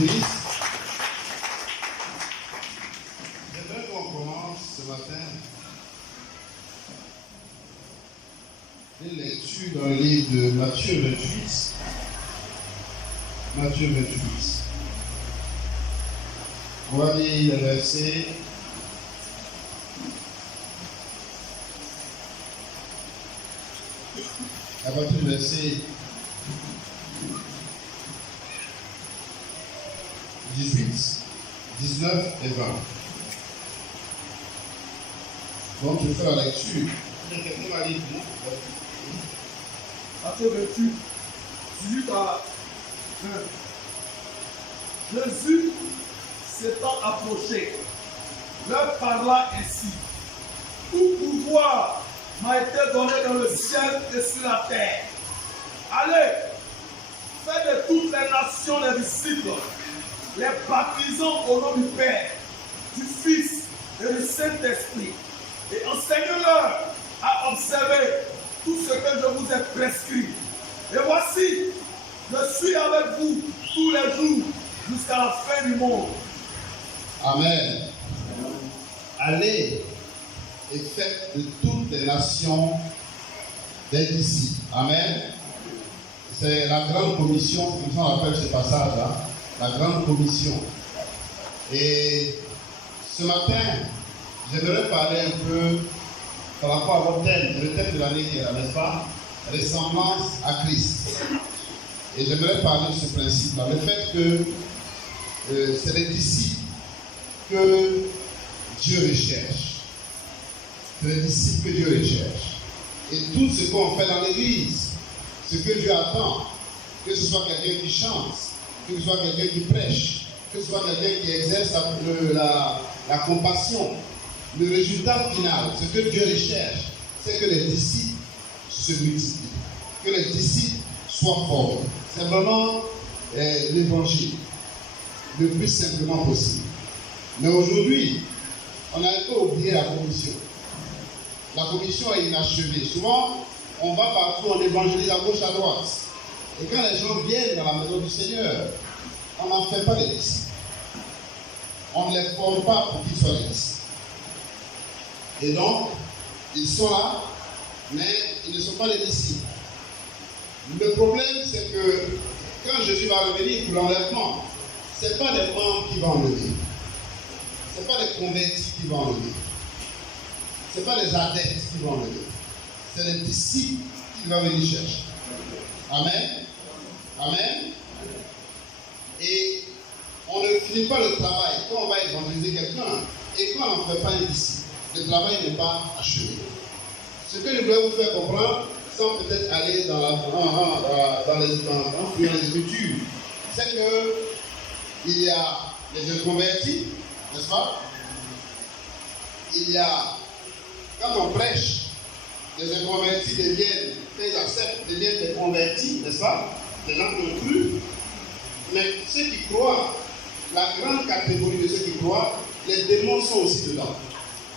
bénisse. J'aimerais qu'on commence ce matin une lecture dans le livre de Matthieu 28. Matthieu 28. On va lire le verset. À partir du verset 18, 19 et 20. Donc je fais la lecture. Quelqu'un va lire. Matthieu 28, 18 à 20. Jésus s'étant approché, leur parla ainsi. Tout pouvoir m'a été donné dans le ciel et sur la terre. Allez, faites de toutes les nations les disciples, les baptisant au nom du Père, du Fils et du Saint-Esprit, et enseignez-leur à observer tout ce que je vous ai prescrit. Et voici, je suis avec vous tous les jours jusqu'à la fin du monde. Amen. Allez et faites de toutes les nations des disciples. Amen. C'est la grande commission, comme on appelle ce passage-là, la grande commission. Et ce matin, j'aimerais parler un peu par rapport à votre thème, le thème de l'année qui est là, n'est-ce pas? Ressemblance à Christ. Et j'aimerais parler de ce principe-là, le fait que c'est les disciples que Dieu recherche. C'est les disciples que Dieu recherche. Et tout ce qu'on fait dans l'église, ce que Dieu attend, que ce soit quelqu'un qui chante, que ce soit quelqu'un qui prêche, que ce soit quelqu'un qui exerce la compassion, le résultat final, ce que Dieu recherche, c'est que les disciples se multiplient, que les disciples soient forts. C'est vraiment l'évangile, le plus simplement possible. Mais aujourd'hui, on a un peu oublié la commission. La commission est inachevée. Souvent, on va partout, on évangélise à gauche, à droite. Et quand les gens viennent dans la maison du Seigneur, on n'en fait pas des disciples. On ne les forme pas pour qu'ils soient des disciples. Et donc, ils sont là, mais ils ne sont pas des disciples. Le problème, c'est que quand Jésus va revenir pour l'enlèvement, ce n'est pas des membres qui vont enlever. Ce n'est pas des convertis qui vont enlever. Ce n'est pas les adeptes qui vont enlever. C'est les disciples qui vont venir chercher. Amen. Amen. Et on ne finit pas le travail. Quand on va évangéliser quelqu'un, et quand on n'en fait pas un disciple, le travail n'est pas achevé. Ce que je voulais vous faire comprendre, sans peut-être aller dans les Écritures, c'est qu'il y a les inconvertis, n'est-ce pas? Il y a, quand on prêche, les inconvertis deviennent, quand ils acceptent, deviennent des convertis, n'est-ce pas? Des gens qui ont cru. Mais ceux qui croient, la grande catégorie de ceux qui croient, les démons sont aussi dedans.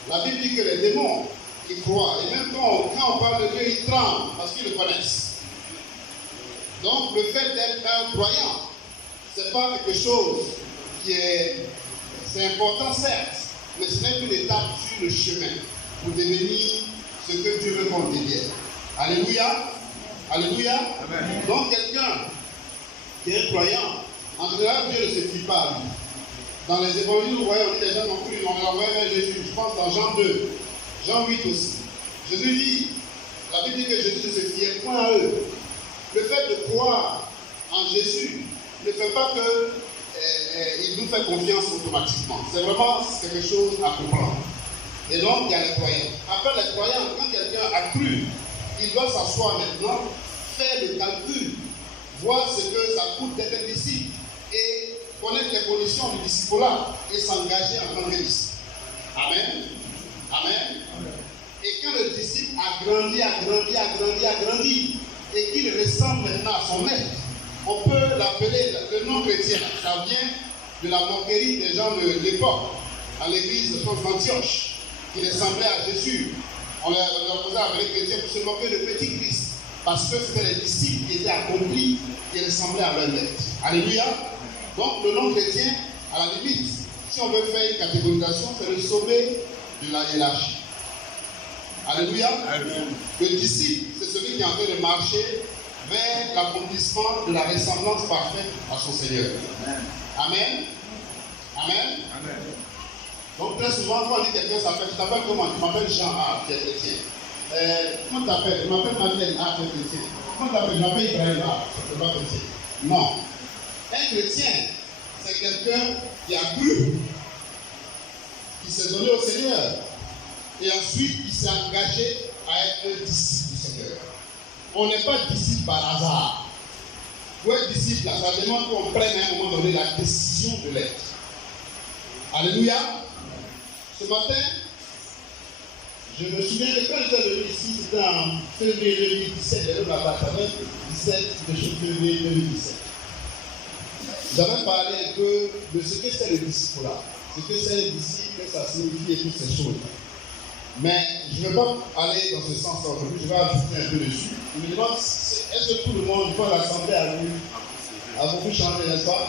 La Bible dit que les démons, ils croient. Et même quand on parle de Dieu, ils tremblent parce qu'ils le connaissent. Donc le fait d'être un croyant, ce n'est pas quelque chose qui est... C'est important certes, mais ce n'est qu'une étape sur le chemin pour devenir ce que Dieu veut qu'on devienne. Alléluia. Alléluia. Amen. Donc quelqu'un qui est croyant, en général, Dieu ne se fie pas à lui. Dans les évangiles, vous voyez, on dit les gens ont cru, on les envoie vers Jésus. Je pense dans Jean 2, Jean 8 aussi. Jésus dit, la Bible dit que Jésus ne se fiait point à eux. Le fait de croire en Jésus ne fait pas qu'il nous fait confiance automatiquement. C'est vraiment quelque chose à comprendre. Et donc, il y a les croyants. Après les croyants, quand quelqu'un a cru, il doit s'asseoir maintenant, faire le calcul, voir ce que ça coûte d'être un disciple et connaître les conditions du disciple-là et s'engager en tant que disciple. Amen. Amen. Et quand le disciple a grandi et qu'il ressemble maintenant à son maître, on peut l'appeler le nom chrétien. Ça vient de la moquerie des gens de l'époque, à l'église de Antioche, qui ressemblaient à Jésus. On leur faisait appeler chrétiens pour se moquer de petit Christ, parce que c'était les disciples qui étaient accomplis, qui ressemblaient à leur maître. Alléluia. Donc, le non-chrétien, à la limite, si on veut faire une catégorisation, c'est le sommet de la hiérarchie. Alléluia. Amen. Le disciple, c'est celui qui est en train de marcher vers l'accomplissement de la ressemblance parfaite à son Seigneur. Amen. Amen. Amen. Donc, très souvent, quand on dit quelqu'un s'appelle, tu t'appelles comment? Tu m'appelles Jean A, qui est chrétien. Comment tu t'appelles? Je m'appelle Madeleine A, qui est chrétien. Comment tu t'appelles? Je m'appelle Ibrahim A, qui n'est pas chrétien. Non. Un chrétien, c'est quelqu'un qui a cru, qui s'est donné au Seigneur, et ensuite qui s'est engagé à être un disciple du Seigneur. On n'est pas disciple par hasard. Pour être disciple, ça demande qu'on prenne à un moment donné la décision de l'être. Alléluia. Ce matin, je me souviens que quand j'étais venu ici, c'était en février 2017, j'avais ma bataille, 17 de février 2017. J'avais parlé un peu de ce que c'est le disciple-là, ce que c'est le disciple, que ça signifie et toutes ces choses. Mais je ne vais pas aller dans ce sens-là aujourd'hui, je vais ajouter un peu dessus. Je me demande, est-ce que tout le monde, une fois l'Assemblée a beaucoup changé, n'est-ce pas?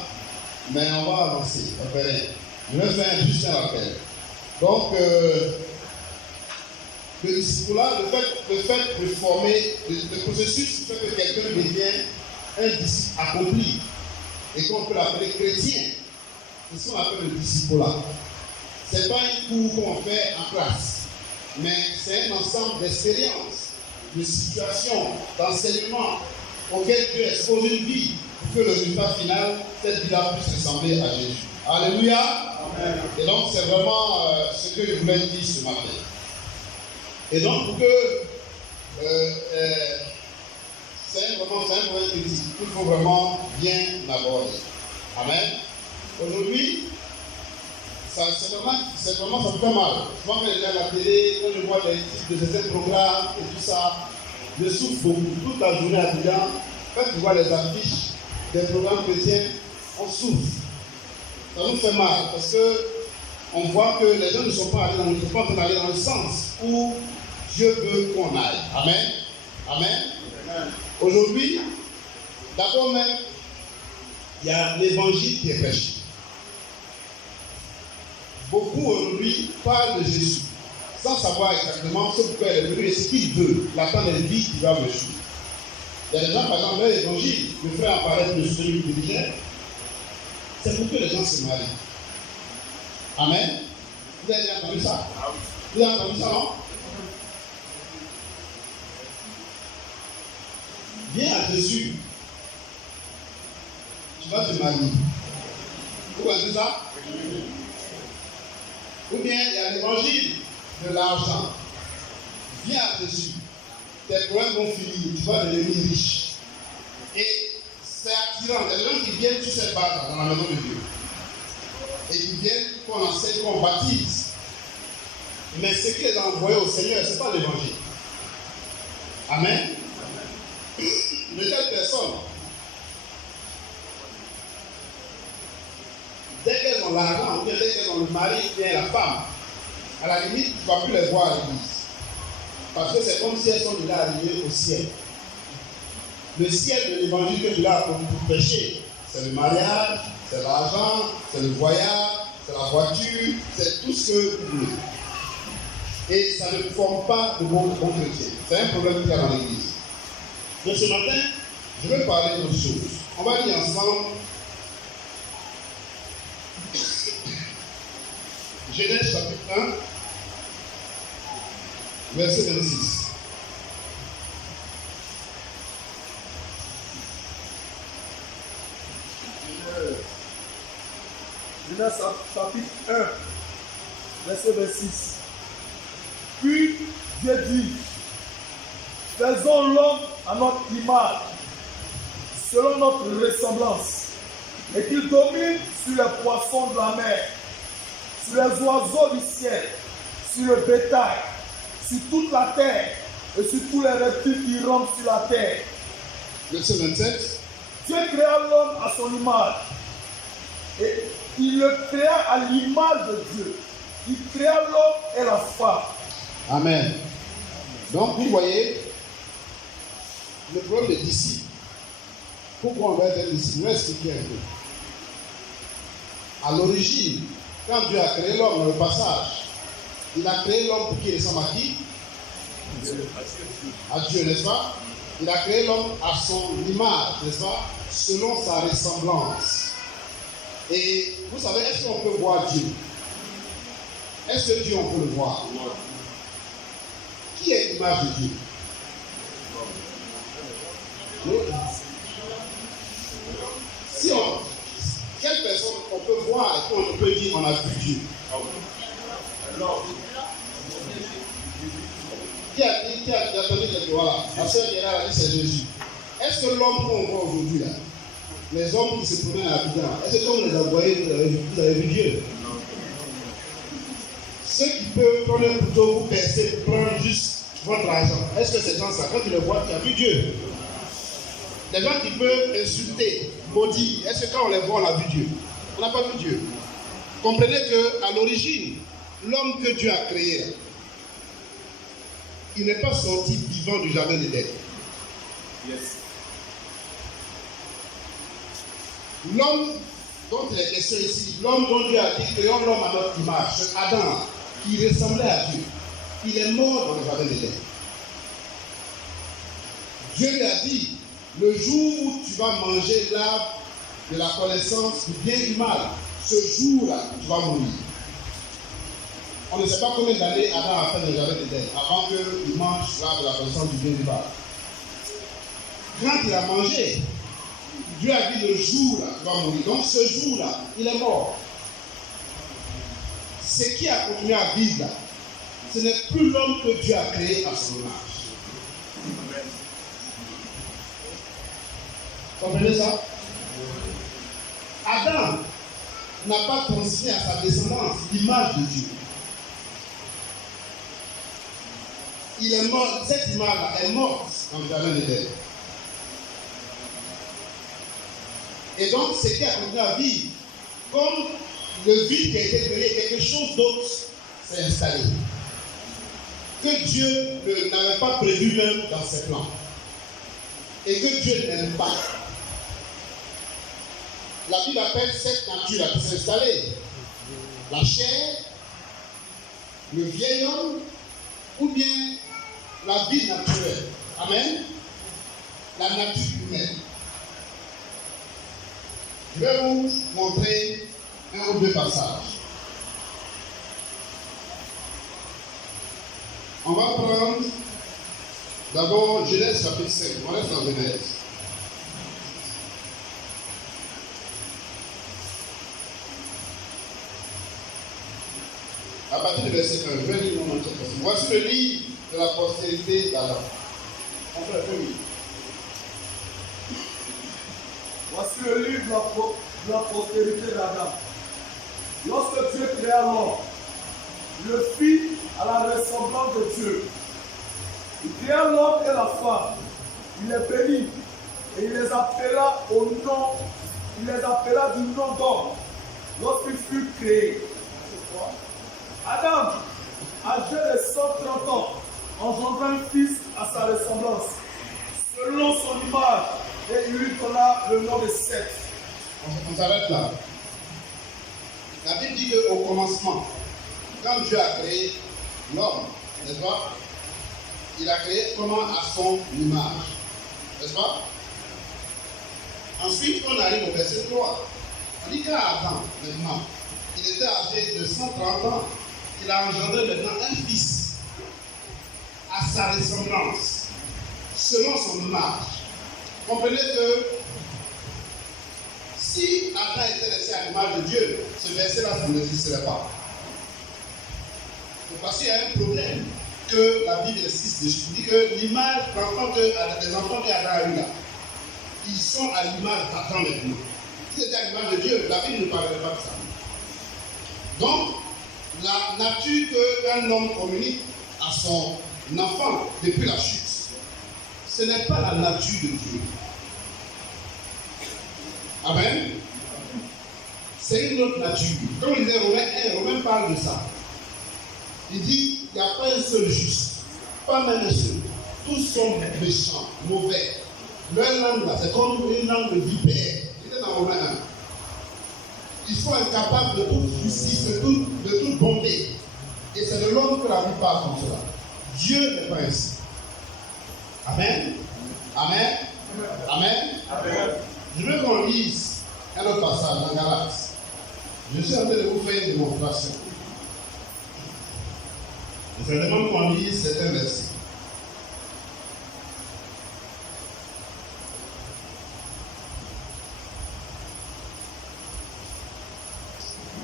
Mais on va avancer, on fait rien. Je vais faire juste un rappel. Donc, le disciple-là, le fait de former, le processus qui fait que quelqu'un devient un disciple accompli, et qu'on peut l'appeler chrétien, c'est ce qu'on appelle le disciple-là. Ce n'est pas un cours qu'on fait en classe, mais c'est un ensemble d'expériences, de situations, d'enseignements auxquels Dieu expose une vie pour que le résultat final, cette vie-là, puisse ressembler à Jésus. Alléluia. Amen. Et donc, c'est vraiment ce que je voulais dire ce matin. Et donc, pour que c'est vraiment un point critique qu'il faut vraiment bien aborder. Amen. Aujourd'hui, ça me fait mal. Souvent, quand je regarde la télé, quand je vois les titres de certains programmes et tout ça, je souffre beaucoup. Toute la journée à Abidjan, quand tu vois les affiches des programmes chrétiens, on souffre. Ça nous fait mal parce qu'on voit que les gens ne sont pas en train d'aller dans le sens où Dieu veut qu'on aille. Amen. Amen. Amen. Aujourd'hui, d'abord même, il y a l'évangile qui est prêché. Beaucoup aujourd'hui parlent de Jésus sans savoir exactement ce pourquoi il est venu et ce qu'il veut, l'attente des vies qui va me suivre. Il y a des gens, par exemple, dans l'évangile, le frère apparaît de celui qui disait, c'est pour que les gens se marient. Amen. Vous avez déjà entendu ça? Vous avez entendu ça, non? Viens à Jésus. Tu vas te marier. Vous voyez ça? Ou bien il y a l'évangile de l'argent. Viens à Jésus. Tes problèmes vont finir. Tu vas devenir riche. Et c'est attirant. Il y a des gens qui viennent sur cette base dans la maison de Dieu. Et qui viennent qu'on enseigne, qu'on baptise. Mais ce qui les a envoyés au Seigneur, ce n'est pas l'évangile. Amen. De telles personnes, dès qu'elles ont l'argent, ou bien dès qu'elles ont le mari, ou bien la femme, à la limite, tu ne vas plus les voir à l'église. Parce que c'est comme si elles sont déjà arrivées au ciel. Le ciel de l'évangile que tu as pour prêcher, c'est le mariage, c'est l'argent, c'est le voyage, c'est la voiture, c'est tout ce que vous voulez. Et ça ne forme pas de bons chrétiens. C'est un problème qu'il y a dans l'église. Donc ce matin, je vais parler d'autre chose. On va lire ensemble Genèse chapitre 1, verset 26. Genèse chapitre 1, verset 26. Puis Dieu dit, faisons l'homme à notre image, selon notre ressemblance, et qu'il domine sur les poissons de la mer, sur les oiseaux du ciel, sur le bétail, sur toute la terre, et sur tous les reptiles qui rampent sur la terre. Verset 27. Dieu créa l'homme à son image, et il le créa à l'image de Dieu. Il créa l'homme et la femme. Amen. Donc, vous voyez, le problème des disciples. Pourquoi on va être disciple? Je vais expliquer un peu. À l'origine, quand Dieu a créé l'homme, dans le passage, il a créé l'homme pour qu'il ressemble à qui? À Dieu, n'est-ce pas? Il a créé l'homme à son image, n'est-ce pas? Selon sa ressemblance. Et vous savez, est-ce qu'on peut voir Dieu? Est-ce que Dieu, on peut le voir? Qui est l'image de Dieu? Si on, quelle personne on peut voir et qu'on peut dire on a vu Dieu? Qui a entendu quelque voilà? La sœur qui est là a dit c'est Jésus. Est-ce que l'homme qu'on voit aujourd'hui là, les hommes qui se promènent à Abidjan, est-ce que quand vous les envoyez, vous avez vu Dieu? Ceux qui peuvent prendre un couteau, vous percer, prendre juste votre argent. Est-ce que ces gens-là, quand tu les vois, tu as vu Dieu? Les gens qui peuvent insulter, maudire, est-ce que quand on les voit, on a vu Dieu? On n'a pas vu Dieu. Comprenez qu'à l'origine, l'homme que Dieu a créé, il n'est pas sorti vivant du jardin d'Éden. Yes. L'homme dont il est question ici, l'homme dont Dieu a dit créons l'homme à notre image, c'est Adam, qui ressemblait à Dieu. Il est mort dans le jardin d'Éden. Dieu lui a dit, le jour où tu vas manger l'arbre de la connaissance du bien et du mal, ce jour-là, tu vas mourir. On ne sait pas combien d'années Adam a fait dans le jardin d'Éden avant qu'il mange l'arbre de la connaissance du bien et du mal. Quand il a mangé, Dieu a dit le jour-là, tu vas mourir. Donc ce jour-là, il est mort. Ce qui a continué à vivre là, ce n'est plus l'homme que Dieu a créé à son image. Comprenez ça? Adam n'a pas transmis à sa descendance l'image de Dieu. Il est mort, cette image-là est morte dans le jardin d'Éden. Et donc, ce qui a continué à vivre, comme le vide qui a été créé, quelque chose d'autre s'est installé. Que Dieu n'avait pas prévu même dans ses plans. Et que Dieu n'aime pas. La Bible appelle cette nature qui s'est installée la chair, le vieil homme, ou bien la vie naturelle. Amen. La nature humaine. Je vais vous montrer un ou deux passages. On va prendre d'abord Genèse chapitre 5. On reste en Genèse. À partir du verset 1, je vais lire mon entier. Voici le livre de la postérité d'Adam. On fait le premier. Voici le livre de la postérité d'Adam. Lorsque Dieu créa l'homme, il le fit à la ressemblance de Dieu. Il créa l'homme et la femme. Il les bénit et il les appela au nom. Il les appela du nom d'homme lorsqu'il fut créé. Adam, âgé de 130 ans, engendra un fils à sa ressemblance, selon son image, et il lui donna le nom de Seth. On s'arrête là. La Bible dit qu'au commencement, quand Dieu a créé l'homme, n'est-ce pas? Il a créé comment à son image, n'est-ce pas? Ensuite, on arrive au verset 3. On dit qu'à Adam, maintenant, il était âgé de 130 ans. Il a engendré maintenant un fils à sa ressemblance, selon son image. Comprenez que si Adam était laissé à l'image de Dieu, ce verset-là, ça n'existerait pas. C'est parce qu'il y a un problème que la Bible insiste dessus. Il dit que l'image, les enfants qu'Adam a eu là, ils sont à l'image d'Adam maintenant. Si c'était à l'image de Dieu, la Bible ne parlerait pas de ça. Donc, la nature qu'un homme communique à son enfant depuis la chute, ce n'est pas la nature de Dieu. Amen. C'est une autre nature. Comme il dit Romain parle de ça. Il dit, il n'y a pas un seul juste, pas même un seul. Tous sont méchants, mauvais. Leur langue là, c'est comme une langue de vipère. Il est dans Romain 1. Ils sont incapables de toute justice, de toute bonté. Et c'est de l'homme que la vie parle comme cela. Dieu n'est pas ainsi. Amen. Amen. Amen. Amen. Je veux qu'on lise un autre passage dans Galates. Je suis en train de vous faire une démonstration. Je demande qu'on lise certains versets.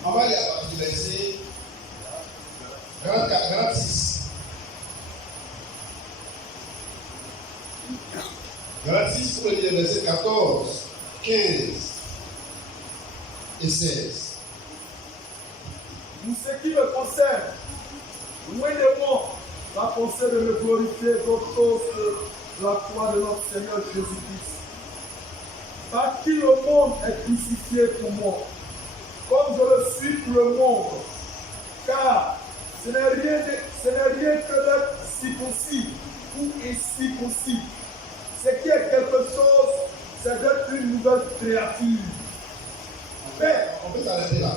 On va aller à partir du verset Galates 6. Galates 6, pour lire les versets 14, 15 et 16. Pour ce qui me concerne, loin de moi la pensée de me glorifier d'autre chose que la croix de notre Seigneur Jésus-Christ, par qui le monde est crucifié pour moi, comme je le suis pour le monde, car ce n'est rien que d'être circoncis ou incirconcis. Ce qui est quelque chose, c'est d'être une nouvelle créature. On peut s'arrêter là.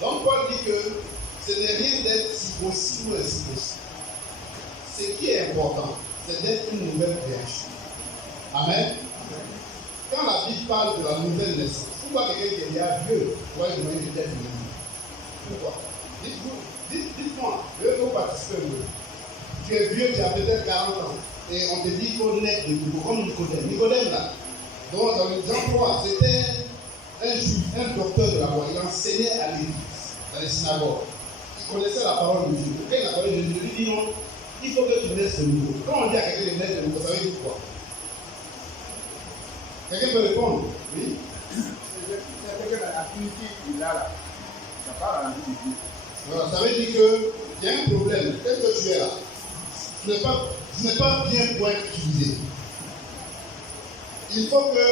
Donc Paul dit que ce n'est rien d'être circoncis ou incirconcis. Ce qui est important, c'est d'être une nouvelle créature. Amen. Quand la Bible parle de la nouvelle naissance, pourquoi quelqu'un qui est déjà vieux doit demander d'être nouveau? Pourquoi? Dites-moi, je vais vous participer au jeu. Tu es vieux, tu as peut-être 40 ans, et on te dit qu'il faut naître de nouveau, comme Nicodème. Nicodème là, donc dans le Jean 3, c'était un juif, un docteur de la loi. Il enseignait à l'église, dans les synagogues. Il connaissait la parole de Dieu. Quand il a parlé de Dieu, il lui dit non, il faut que tu naisses de nouveau. Quand on dit à quelqu'un de naître de nouveau, ça veut dire quoi? Quelqu'un peut répondre? Oui? C'est quelqu'un d'activité qu'il a là. Ça parle à la vie de Dieu. Voilà, ça veut dire qu'il y a un problème. Qu'est-ce que tu es là? Tu n'es pas bien pour être utilisé. Il faut que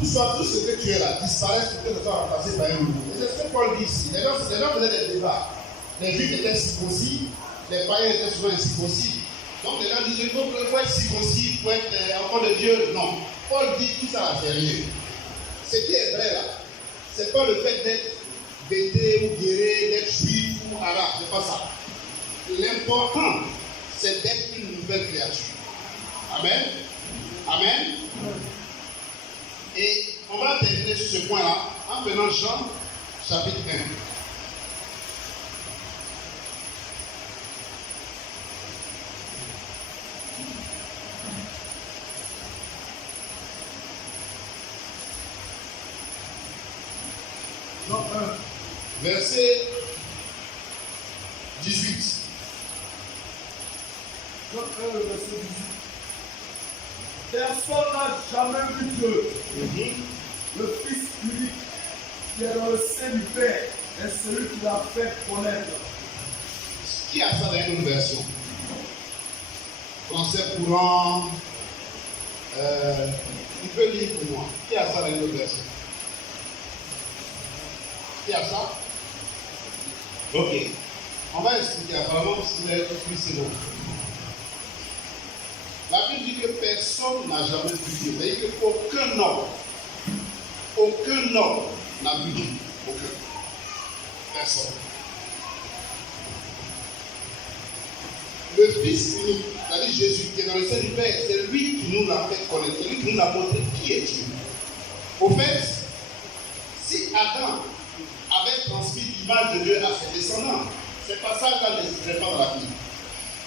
tout ce que tu es là disparaisse pour que ce soit remplacé par un nouveau. Et c'est ce que Paul dit ici. Les gens faisaient des débats. Les juifs étaient circoncis, les païens étaient souvent incirconcis. Donc les gens disent il faut être circoncis pour être enfant de Dieu. Non. Paul dit tout ça à sérieux. Ce qui est vrai là, c'est pas le fait d'être bêté ou guéri, d'être juif ou arabe, c'est pas ça. L'important, c'est d'être une nouvelle créature. Amen. Amen. Et on va terminer sur ce point-là en prenant Jean, chapitre 1. Jean 1. Verset 18. Jean 1, le verset 18. Personne n'a jamais vu Dieu. Le Fils unique qui est dans le sein du Père est celui qui l'a fait connaître. Qui a ça dans une version? Français courant. Il peut lire pour moi. Qui a ça dans une version? Qui a ça? Ok. On va expliquer apparemment si vous avez compris, c'est bon. La Bible dit que personne n'a jamais vu Dieu. C'est-à-dire qu'aucun homme n'a vu Dieu. Aucun. Personne. Le Fils unique, c'est-à-dire Jésus, qui est dans le sein du Père, c'est lui qui nous l'a fait connaître, c'est lui qui nous a montré qui est Dieu. Au fait, si Adam avait transmis l'image de Dieu à ses descendants, ces passages-là n'existeraient pas dans la Bible.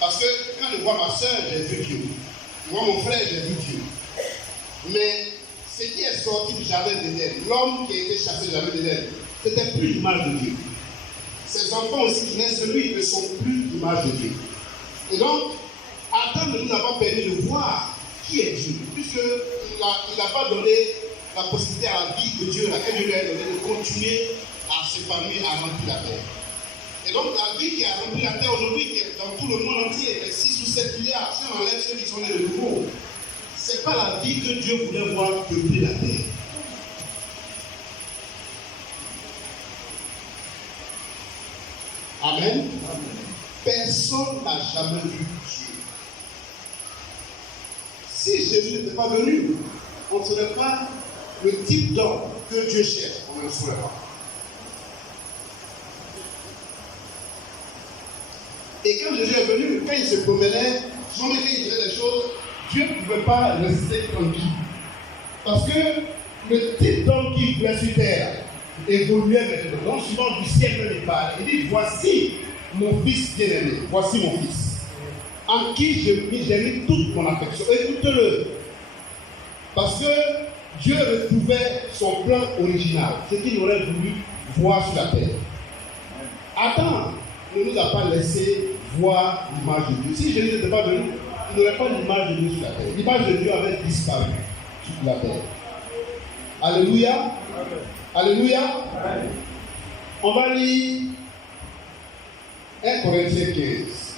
Parce que quand je vois ma soeur, j'ai vu Dieu. Je vois mon frère, j'ai vu Dieu. Mais ce qui est sorti du jardin d'Éden, l'homme qui a été chassé du jardin d'Éden, c'était plus l'image de Dieu. Ses enfants aussi qui naissent de lui ne sont plus l'image de Dieu. Et donc, Adam ne nous a pas permis de voir qui est Dieu, puisqu'il n'a pas donné la possibilité à la vie de Dieu, laquelle Dieu lui a donné, de continuer à s'épanouir, à remplir la terre. Et donc, la vie qui a rempli la terre aujourd'hui, qui est dans tout le monde entier, les 6 ou 7 milliards, si on enlève ceux qui sont nés de nouveau, ce n'est pas la vie que Dieu voulait voir peupler la terre. Amen. Personne n'a jamais vu Dieu. Si Jésus n'était pas venu, on ne serait pas le type d'homme que Dieu cherche. On ne souffrait pas. Et quand Jésus est venu, quand il se promenait, souvent quand il faisait des choses, Dieu ne pouvait pas rester tranquille. Parce que le type d'homme qui voulait sur terre évoluait maintenant. Donc souvent du ciel il parle. Il dit, voici mon fils bien-aimé, voici mon fils, en qui j'ai mis toute mon affection. Écoutez-le. Parce que Dieu retrouvait son plan original, ce qu'il aurait voulu voir sur la terre. Adam ne nous a pas laissé voir l'image de Dieu. Si Jésus n'était pas venu, il n'aurait pas l'image de Dieu sur la terre. L'image de Dieu avait disparu sur la terre. Alléluia. Amen. Alléluia. Amen. On va lire 1 Corinthiens 15.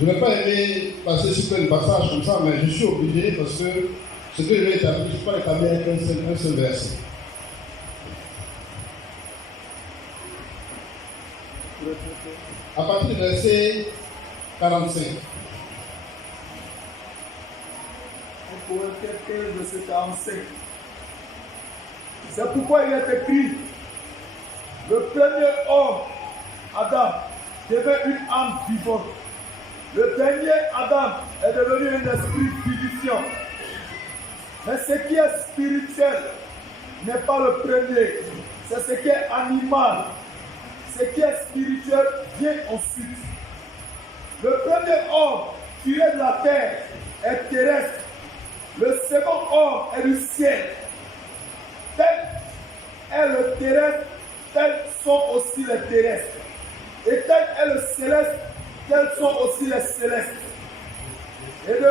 Je n'ai pas aimé passer sur plein de passages comme ça, mais je suis obligé parce que ce que je vais établir, je ne peux pas établir avec un seul verset. À partir du verset 45. Verset 45. C'est pourquoi il est écrit, le premier homme, Adam, devait une âme vivante. Le dernier Adam est devenu un esprit vivifiant. Mais ce qui est spirituel n'est pas le premier, c'est ce qui est animal. Ce qui est spirituel vient ensuite. Le premier homme tiré de la terre est terrestre. Le second homme est du ciel. Tel est le terrestre, tels sont aussi les terrestres. Et tel est le céleste, tels sont aussi les célestes. Et de même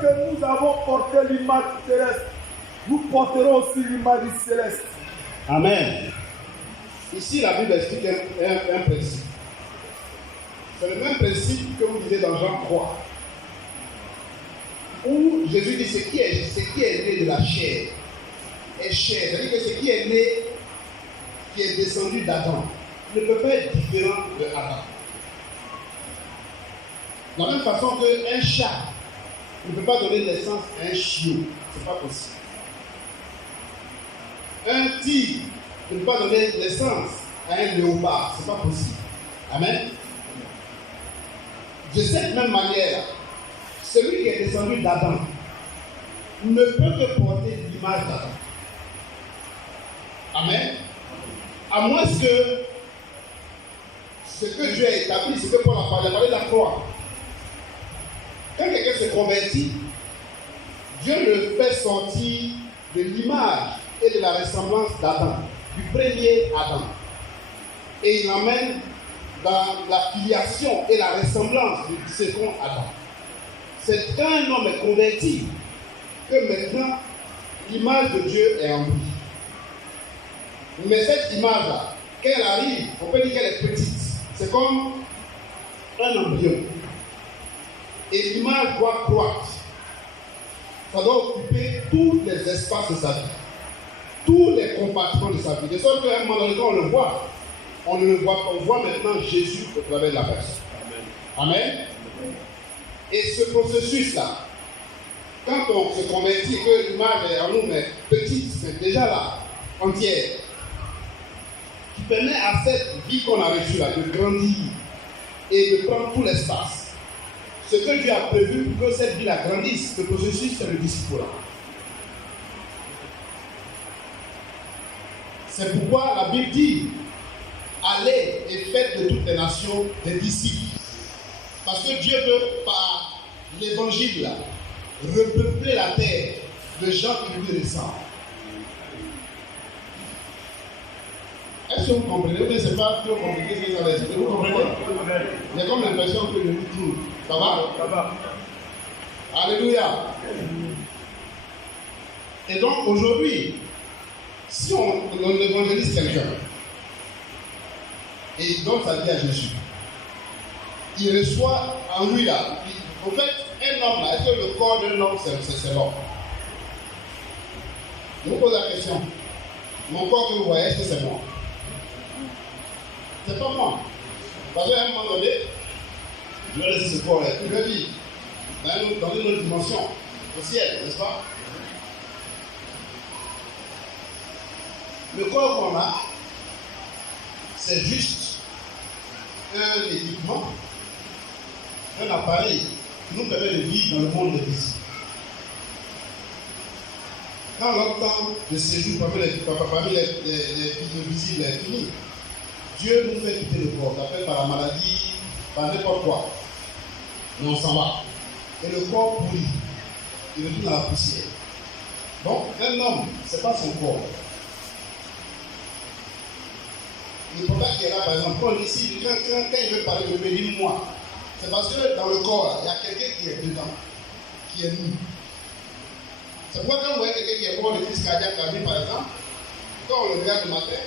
que nous avons porté l'image terrestre, nous porterons aussi l'image du céleste. Amen. Ici, la Bible explique un principe. C'est le même principe que vous lisez dans Jean 3. Où Jésus dit ce qui est né de la chair est chair. C'est-à-dire que ce qui est né, qui est descendu d'Adam, ne peut pas être différent de Adam. De la même façon qu'un chat ne peut pas donner naissance à un chiot. Ce n'est pas possible. Un tigre ne peut pas donner naissance à un léopard. Ce n'est pas possible. Amen. De cette même manière, celui qui est descendu d'Adam ne peut que porter l'image d'Adam. Amen. À moins que ce que Dieu a établi, ce que Paul a parlé de la croix. Quand quelqu'un se convertit, Dieu le fait sortir de l'image et de la ressemblance d'Adam, du premier Adam. Et il l'emmène dans la filiation et la ressemblance du second Adam. C'est quand un homme est converti que maintenant l'image de Dieu est en lui. Mais cette image-là, quand elle arrive, on peut dire qu'elle est petite. C'est comme un embryon. Et l'image doit croître. Ça doit occuper tous les espaces de sa vie. Tous les compartiments de sa vie. De sorte qu'à un moment donné, quand on le voit, on ne le voit pas. On voit maintenant Jésus au travers de la personne. Amen. Amen. Et ce processus-là, quand on se convertit, que l'image est en nous, mais petite, c'est déjà là, entière, qui permet à cette vie qu'on a reçue là de grandir et de prendre tout l'espace. Ce que Dieu a prévu pour que cette vie-là grandisse, le processus, c'est le disciple. C'est pourquoi la Bible dit, allez et faites de toutes les nations des disciples. Parce que Dieu veut, par l'évangile, là, repeupler la terre de gens qui lui ressemblent. Est-ce que vous comprenez? Ou bien c'est pas trop compliqué ce que ça veut dire? Vous comprenez? J'ai comme l'impression que je vous trouve. Ça va? Ça va. Alléluia. Et donc aujourd'hui, si on évangélise quelqu'un et il donne sa vie à Jésus, il reçoit en lui là. En fait, un homme là, est-ce que le corps d'un homme c'est l'homme? Je vous pose la question. Mon corps que vous voyez, est-ce que c'est moi? C'est pas moi. Parce qu'à un moment donné, je vais laisser ce corps là, je vais vivre dans une autre dimension. au ciel, n'est-ce pas? Le corps qu'on a, c'est juste un équipement, un appareil qui nous permet de vivre dans le monde invisible. Quand notre temps de séjour parmi les vies visibles est fini, Dieu nous fait quitter le corps, ça fait par la maladie, par n'importe quoi. Mais on s'en va. Et le corps pourrit. Il retourne dans la poussière. Donc, un homme, ce n'est pas son corps. Le problème qui est là, par exemple, Paul ici, quand il veut parler de bénis-moi, c'est parce que dans le corps, il y a quelqu'un qui est dedans, qui est nu. C'est pourquoi quand vous voyez quelqu'un qui est mort de crise cardiaque la nuit, par exemple, quand on le regarde le matin,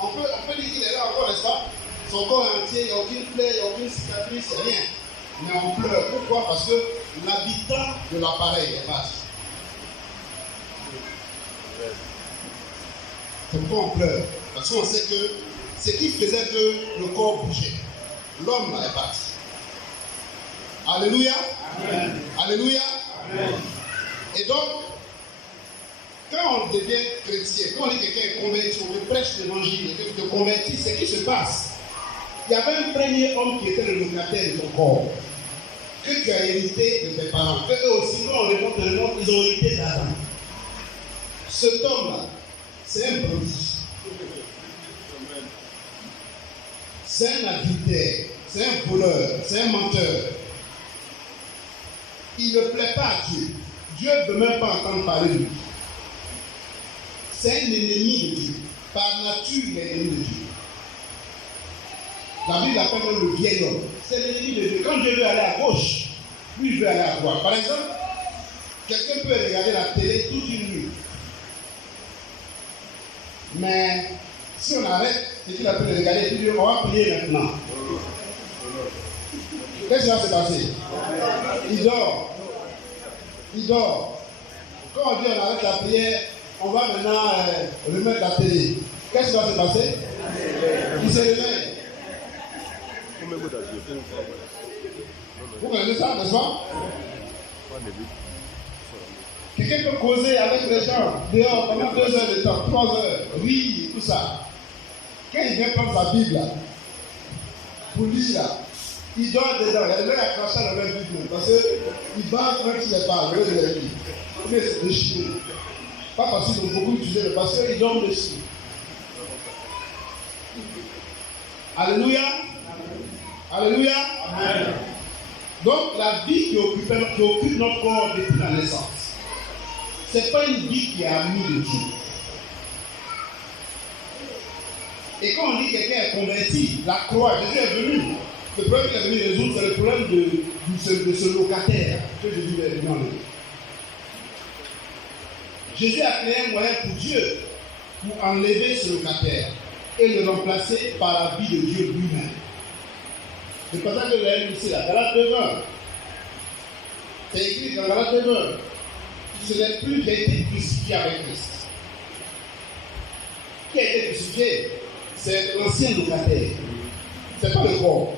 on peut dire qu'il est là encore, n'est-ce pas? Son corps est entier, il n'y a aucune plaie, il n'y a aucune cicatrice, rien. Mais on pleure. Pourquoi? Parce que l'habitant de l'appareil est parti. C'est pourquoi on pleure. Parce qu'on sait que ce qui faisait que le corps bougeait, l'homme là est parti. Alléluia. Amen. Alléluia. Amen. Et donc, quand on devient chrétien, quand on dit que quelqu'un est converti, on te prêche l'évangile, et que tu te convertis, c'est ce qui se passe. Il y avait un premier homme qui était le locataire de ton corps, que tu as hérité de tes parents, que eux aussi, quand on remonte le monde, ils ont hérité d'Adam. Cet homme-là, c'est un prodige. C'est un adultère, c'est un voleur, c'est un menteur. Il ne plaît pas à Dieu. Dieu ne veut même pas entendre parler de lui. C'est un ennemi de Dieu. Par nature, il est ennemi de Dieu. La Bible appelle le vieil homme. C'est l'ennemi de Dieu. Quand Dieu veut aller à gauche, lui il veut aller à droite. Par exemple, quelqu'un peut regarder la télé toute une nuit. Mais si on arrête et qu'il a pu le regarder, il dit on va prier maintenant. Qu'est-ce qui va se passer? Il dort. Il dort. Quand on dit on arrête la prière, on va maintenant remettre la télé. Qu'est-ce qui va se passer? Il se réveille. Vous connaissez ça, n'est-ce pas? Quelqu'un peut causer avec les gens dehors pendant 2 heures de temps, 3 heures, rire, tout ça. Quand il vient prendre sa Bible, là, pour lire, là, il dort dedans. Il y a des gens qui ont craché dans leur Bible parce qu'il bat quand il les parle, au lieu de les lire. Mais c'est déchiré. Pas parce qu'ils ont beaucoup utilisé, mais parce qu'ils dorment dessus. Alléluia. Alléluia. Amen. Donc la vie qui occupe notre corps depuis la naissance, ce n'est pas une vie qui est amie de Dieu. Et quand on dit que quelqu'un est converti, la croix, Jésus est venu. Le problème qu'il est venu résoudre, c'est le problème de ce locataire que Jésus est venu enlever. Jésus a créé un moyen pour Dieu pour enlever ce locataire et le remplacer par la vie de Dieu lui-même. C'est pour ça que vous avez ici, la Galate 2:20. C'est écrit dans Galate 2:20. Ce n'est plus qui a été crucifié avec Christ. Qui a été crucifié? C'est l'ancien locataire. Ce n'est pas le corps.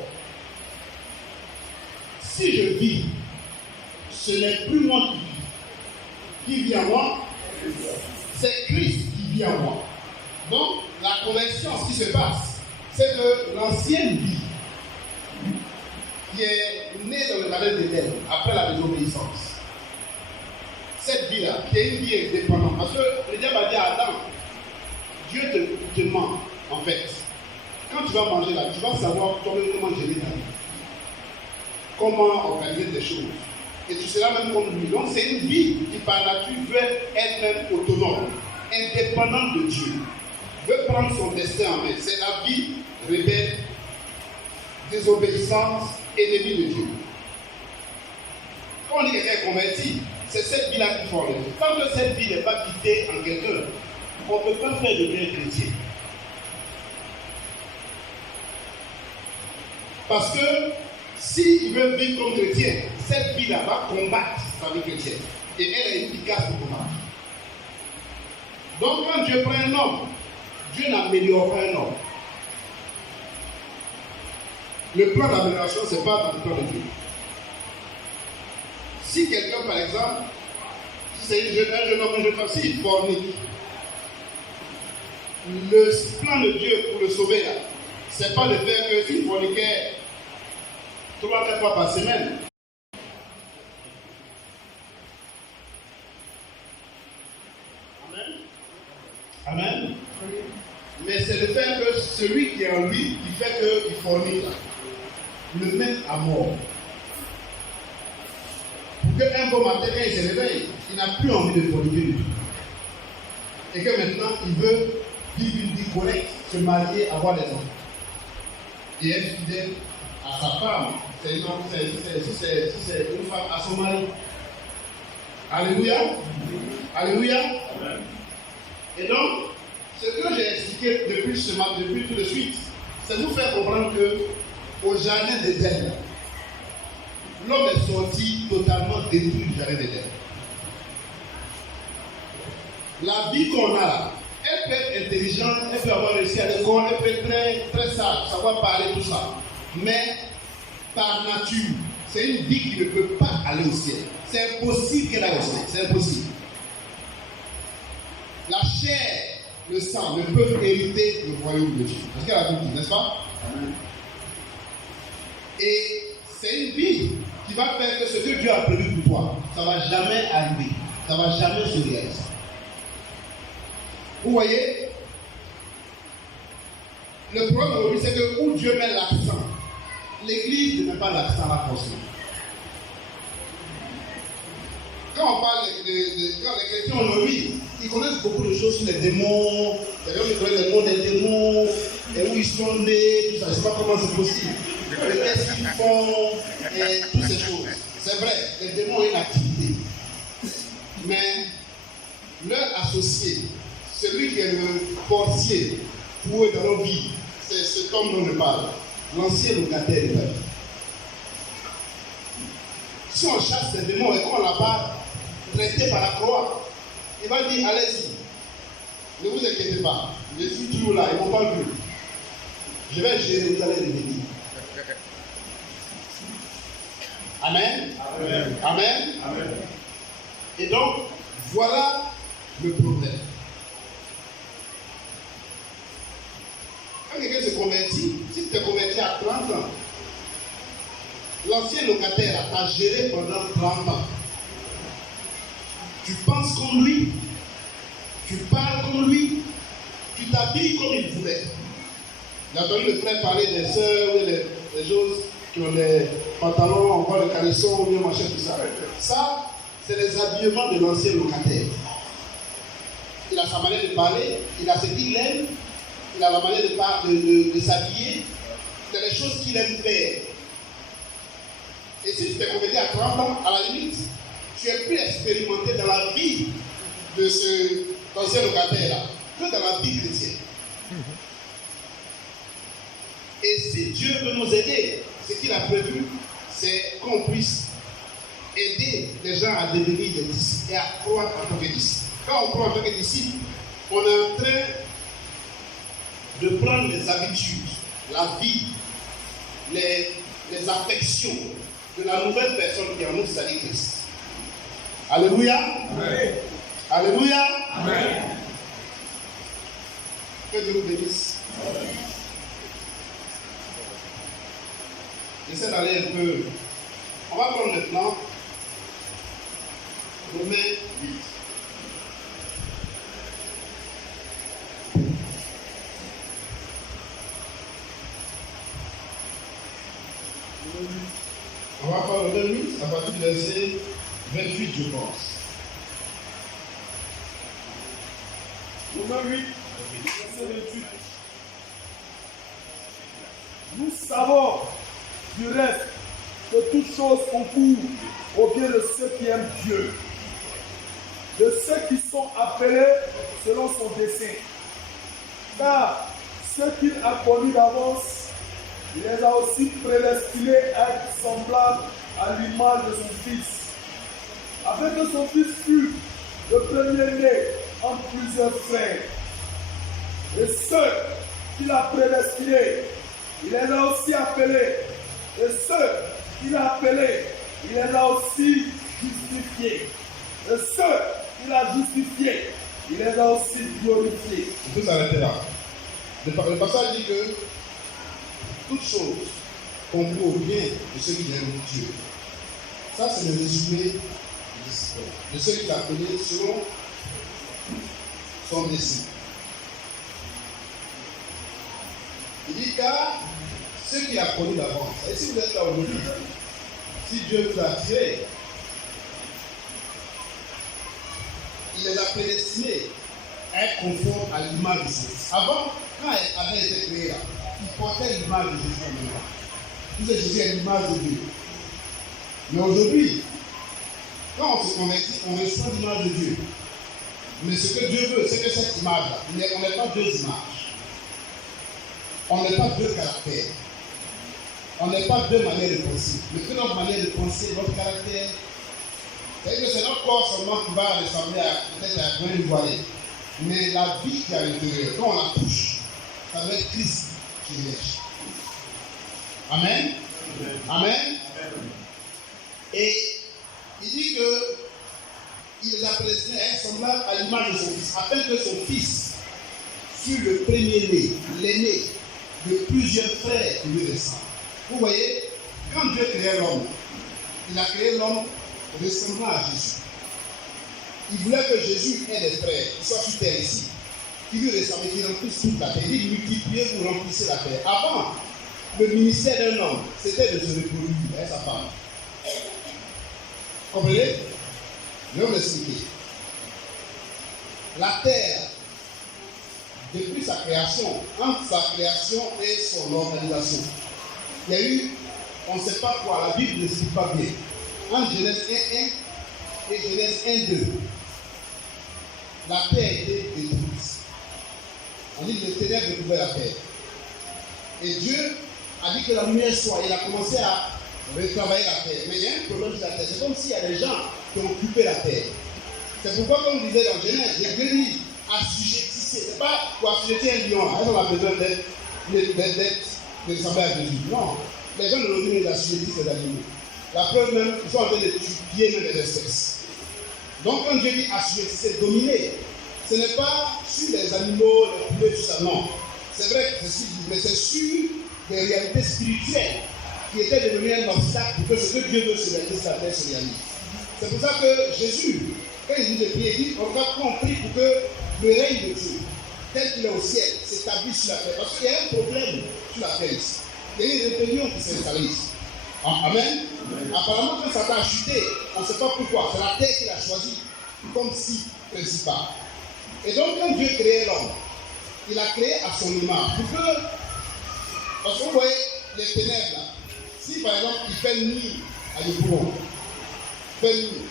Si je vis, ce n'est plus moi qui vit en moi, c'est Christ qui vit en moi. Donc, la conversion, ce qui se passe, c'est que l'ancienne vie qui est née dans le jardin d'Éden après la désobéissance, cette vie-là, qui est une vie indépendante, parce que le diable a dit à Adam, Dieu te ment, en fait. Quand tu vas manger là, tu vas savoir toi-même comment gérer ta vie, comment organiser tes choses. Et tu seras même comme lui. Donc c'est une vie qui par nature veut être même autonome, indépendante de Dieu, veut prendre son destin en main. C'est la vie rebelle, désobéissance, ennemie de Dieu. Quand on dit que quelqu'un est converti, c'est cette vie-là qu'il faut enlever. Tant que cette vie n'est pas quittée en quelqu'un, on ne peut pas faire de bien chrétien. Parce que s'il veut vivre comme chrétien, cette vie-là va combattre sa vie chrétienne. Et elle est efficace pour combattre. Donc quand Dieu prend un homme, Dieu n'améliore pas un homme. Le plan d'amélioration, ce n'est pas dans le plan de Dieu. Si quelqu'un, par exemple, c'est un jeune homme, un jeune femme, s'il fornique, le plan de Dieu pour le sauver, là, c'est pas de faire que s'il forniquait 3-4 fois par semaine. Amen. Amen. Mais c'est le fait que celui qui est en lui, qui fait qu'il fornique, le met à mort. Pour qu'un bon matin, quand il se réveille, il n'a plus envie de forniquer du tout. Et que maintenant, il veut vivre une vie correcte, se marier, avoir des enfants. Et être fidèle à sa femme. C'est une femme à son mari. Alléluia. Alléluia. Amen. Et donc, ce que j'ai expliqué depuis ce matin, depuis tout de suite, c'est vous faire comprendre qu'au jardin d'Éden, l'homme est sorti totalement détruit du jardin d'Éden. La vie qu'on a là, elle peut être intelligente, elle peut avoir réussi à l'école, elle peut être très, très sage, savoir parler, tout ça. Mais par nature, c'est une vie qui ne peut pas aller au ciel. C'est impossible qu'elle aille au ciel. C'est impossible. La chair, le sang ne peuvent hériter le royaume de Dieu. Parce qu'elle a tout dit, n'est-ce pas? Et c'est une vie qui va faire que ce que Dieu a prévu pour toi, ça ne va jamais arriver. Ça ne va jamais se réaliser. Vous voyez, le problème aujourd'hui, c'est que où Dieu met l'accent, l'Église ne met pas l'accent là forcément. Quand on parle quand les chrétiens aujourd'hui, ils connaissent beaucoup de choses sur les démons, ils connaissent les mots des démons, et où ils sont nés, tout ça. Je ne sais pas comment c'est possible. Qu'est-ce qu'ils font, et toutes ces choses. C'est vrai, les démons ont une activité. Mais leur associé, celui qui est le portier pour eux dans nos vies, c'est cet homme dont je parle, l'ancien locataire de la vie. Si on chasse ces démons et qu'on ne l'a pas traité par la croix, il va dire allez-y, ne vous inquiétez pas, je suis toujours là, ils ne vont pas vu. Je vais gérer, vous allez revenir. Amen. Amen. Amen. Amen. Et donc, voilà le problème. Quand quelqu'un se convertit, si tu t'es converti à 30 ans, l'ancien locataire t'a géré pendant 30 ans. Tu penses comme lui, tu parles comme lui, tu t'habilles comme il voulait. J'ai entendu le frère parler des sœurs ou des choses qui ont des pantalons, on voit le caleçon, ou bien machin, tout ça. Ça, c'est les habillements de l'ancien locataire. Il a sa manière de parler, il a ce qu'il aime, il a la manière de s'habiller. C'est les choses qu'il aime faire. Et si tu t'es converti à 30 ans, à la limite, tu es plus expérimenté dans la vie de cet ancien locataire-là que dans la vie chrétienne. Et si Dieu veut nous aider, ce qu'il a prévu, c'est qu'on puisse aider les gens à devenir des disciples et à croire en tant que disciples. Quand on croit en tant que disciples, on est en train de prendre les habitudes, la vie, les affections de la nouvelle personne qui est en nous, c'est Christ. Alléluia. Amen. Alléluia. Amen. Que Dieu nous bénisse. J'essaie d'aller un peu. On va prendre maintenant Romains 8. On va prendre Romains 8 à partir du verset 28, je pense. Romains 8, verset 28. Nous savons du reste que toutes choses concourent au bien de ceux qui aiment Dieu, de ceux qui sont appelés selon son dessein. Car ceux qu'il a connus d'avance, il les a aussi prédestinés à être semblables à l'image de son Fils, afin que son Fils fût le premier-né entre plusieurs frères. Et ceux qu'il a prédestinés, il les a aussi appelés. Et ceux qu'il a appelés, il les a aussi justifiés. Et ceux qu'il a justifiés, il les a aussi glorifiés. On peut s'arrêter là. Le passage dit que toutes choses concourent au bien de ceux qui aiment Dieu. Ça, c'est le résumé de ceux qui l'appelaient selon son dessein. Il dit car ceux qui a connu d'avance, et si vous êtes là aujourd'hui, si Dieu vous a attiré, il les a prédestinés à être conformes à l'image de Jésus. Avant, quand elle avait été créée là, il portait l'image de Jésus en même temps. Vous savez, Jésus est l'image de Dieu. Mais aujourd'hui, quand on se convertit, on reçoit l'image de Dieu. Mais ce que Dieu veut, c'est que cette image-là, on n'est pas deux images. On n'est pas deux caractères. On n'est pas deux manières de penser. Mais que notre manière de penser, notre caractère, c'est-à-dire que c'est notre corps seulement qui va ressembler à peut-être à un ivoirien. Mais la vie qui est à l'intérieur, quand on la touche, ça doit être Christ qui émerge. Amen. Amen. Et il dit que il les a présentés à être semblables à l'image de son fils, afin que son fils fût le premier-né, l'aîné de plusieurs frères qui lui ressemblent. Vous voyez, quand Dieu créait l'homme, il a créé l'homme ressemblant à Jésus. Il voulait que Jésus ait des frères qui soient sur terre ici, qui lui ressemblent, qui remplissent toute la terre. Il dit multipliez pour remplir la terre. Avant, le ministère d'un homme, c'était de se reproduire avec sa femme. Comprenez? Je vais vous expliquer. La terre, depuis sa création, entre sa création et son organisation, il y a eu, on ne sait pas quoi, la Bible ne dit pas bien. Entre Genèse 1:1 et Genèse 1:2, la terre était détruite. On dit que les ténèbres recouvraient la terre. Et Dieu a dit que la lumière soit. Il a commencé à retravailler la terre. Mais il y a un problème sur la terre. C'est comme s'il y a des gens qui ont occupé la terre. C'est pourquoi, comme on disait dans Genèse, j'ai venu assujettissez. Ce n'est pas pour assujettir un lion. On a besoin d'être de ressembler à Jésus. Non. Les gens de l'aujourd'hui les assujettissent les animaux. La preuve même, ils sont en train de tuer même des espèces. Donc quand Dieu dit assujettissez, dominer, ce n'est pas sur les animaux, les poulets, tout ça, non. C'est vrai que c'est sur, mais c'est sur des réalités spirituelles qui étaient devenues un obstacle pour que ce que Dieu veut sur la terre se réalise. C'est pour ça que Jésus, quand il dit de prier, il dit, on a compris pour que le règne de Dieu, tel qu'il est au ciel, s'établisse sur la terre. Parce qu'il y a un problème sur la terre ici. Il y a une rébellion qui s'est installée ici. Amen. Apparemment, quand Satan a chuté, on ne sait pas pourquoi. C'est la terre qu'il a choisi comme site principal. Et donc, quand Dieu créait l'homme, il a créé à son image. Pour que, parce que vous voyez les ténèbres là. Si par exemple il fait nuit à l'Ébouron, il fait nuit,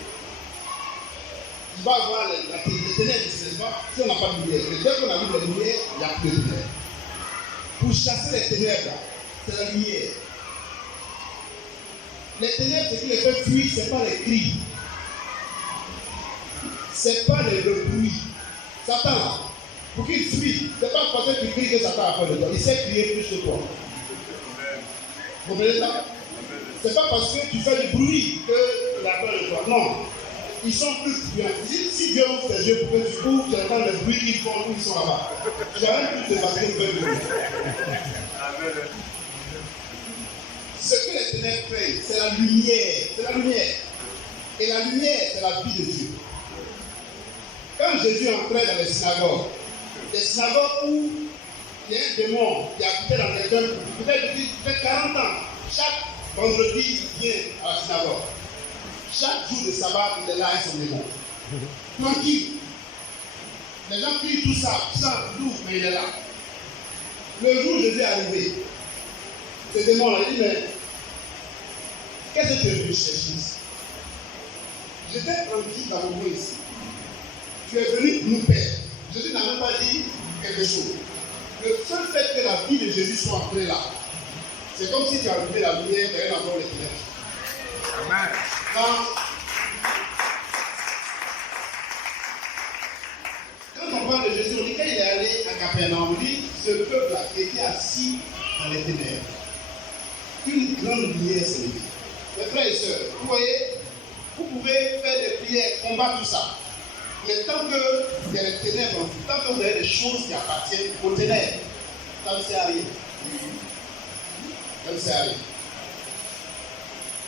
il va avoir les ténèbres ici, n'est-ce pas? Si on n'a pas de lumière. Mais dès qu'on a vu la lumière, il n'y a plus de ténèbres. Pour chasser les ténèbres là, c'est la lumière. Les ténèbres, ce qui les fait fuir, ce n'est pas les cris. Ce n'est pas le bruit. Satan, pour qu'il fuit, ce n'est pas parce que tu cries que Satan a peur de toi. Il sait crier plus que toi. Vous comprenez ça? Ce n'est pas parce que tu fais du bruit qu'il a peur de toi. Non. Ils sont plus bien. Si Dieu ouvre tes yeux pour que tu ouvres, tu entends le bruit qu'ils font où ils sont là-bas. Tu n'as même plus de passer une bonne bruit. Ce que les ténèbres créent, c'est la lumière. C'est la lumière. Et la lumière, c'est la vie de Dieu. Quand Jésus entrait dans les synagogues où il y a un démon qui a habité dans quelqu'un, peut-être 40 ans, chaque vendredi, il vient à la synagogue. Chaque jour de sabbat, il est là avec son démon. Tranquille. Les gens crient tout ça, tout, mais il est là. Le jour où Jésus est arrivé, ce démon-là, il dit, mais qu'est-ce que tu es venu chercher ici? J'étais tranquille dans le monde ici. Tu es venu nous perdre. Jésus n'a même pas dit quelque chose. Le seul fait que la vie de Jésus soit entrée là, c'est comme si tu as allumé la lumière et encore les ténèbres. Amen. Quand on parle de Jésus, on dit quand il est allé à Capernaum, on dit ce peuple-là était assis dans les ténèbres. Une grande lumière s'est levée. Mes frères et sœurs, vous voyez, vous pouvez faire des prières, combat tout ça. Mais tant qu'il y a les ténèbres, tant que vous avez des choses qui appartiennent aux ténèbres, ça ne sert à rien. Ça ne sert à rien.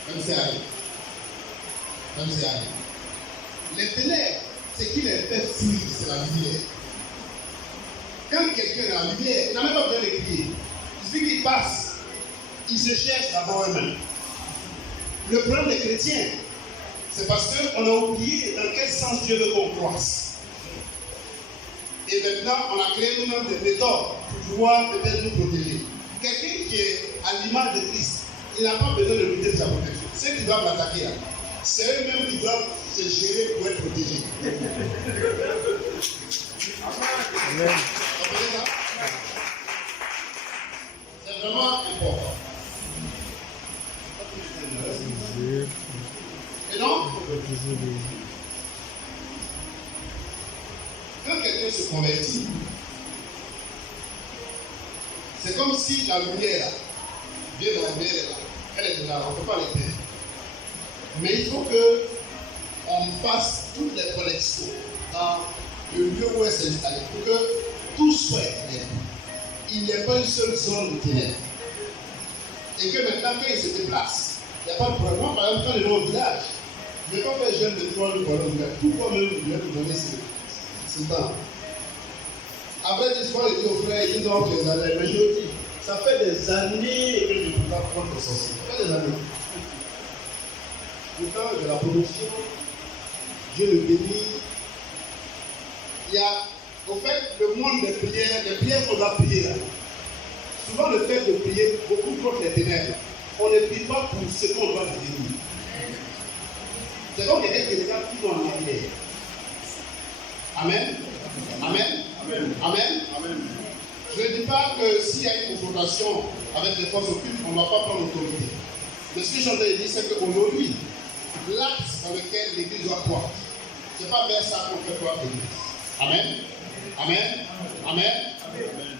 Ça ne sert à rien. Ça ne sert à rien. Les ténèbres, ce qui les fait fuir, c'est la lumière. Quand quelqu'un est dans la lumière, il n'a même pas besoin de crier. Il suffit qu'il passe, il se cherche d'abord eux-mêmes. Le problème des chrétiens, c'est parce qu'on a oublié dans quel sens Dieu veut qu'on croisse. Et maintenant, on a créé nous-mêmes des méthodes pour pouvoir peut-être nous protéger. Quelqu'un qui est à l'image de Christ, il n'a pas besoin de lutter de sa protection. Ceux qui doivent l'attaquer, c'est eux-mêmes qui doivent se gérer pour être protégés. Amen. C'est vraiment important. Et donc, quand quelqu'un se convertit, c'est comme si la lumière, Dieu de la lumière est là. Elle est déjà là, on ne peut pas l'éteindre. Mais il faut qu'on fasse toutes les connexions dans le lieu où elle s'est installée pour que tout soit clair. Il n'y a pas une seule zone de ténèbres. Et que maintenant, quand il se déplace, il n'y a pas de problème. Moi, par exemple, quand je vais au village, je ne vais pas faire jeune de 3 jours pour aller au village. Tout comme eux, je vais vous donner ce temps. Après, des fois, je dis aux frères, ils ont des années. Mais je dis, ça fait des années que je ne peux pas prendre le sorcier. Ça fait des années. Pourtant, j'ai la production, Dieu le bénit. Il y a, au fait, le monde des prières qu'on doit prier là. Souvent, le fait de prier beaucoup contre les ténèbres, on ne prie pas pour ce qu'on doit devenir. C'est comme quelqu'un qui regarde tout dans la prière. Amen. Amen. Amen. Amen. Amen. Je ne dis pas que s'il y a une confrontation avec les forces occultes, on ne va pas prendre l'autorité. Mais ce que j'en ai dit, c'est qu'aujourd'hui, l'acte dans lequel l'Église doit croire, ce n'est pas vers ça qu'on fait croire l'Église. Amen. Amen. Amen. Amen.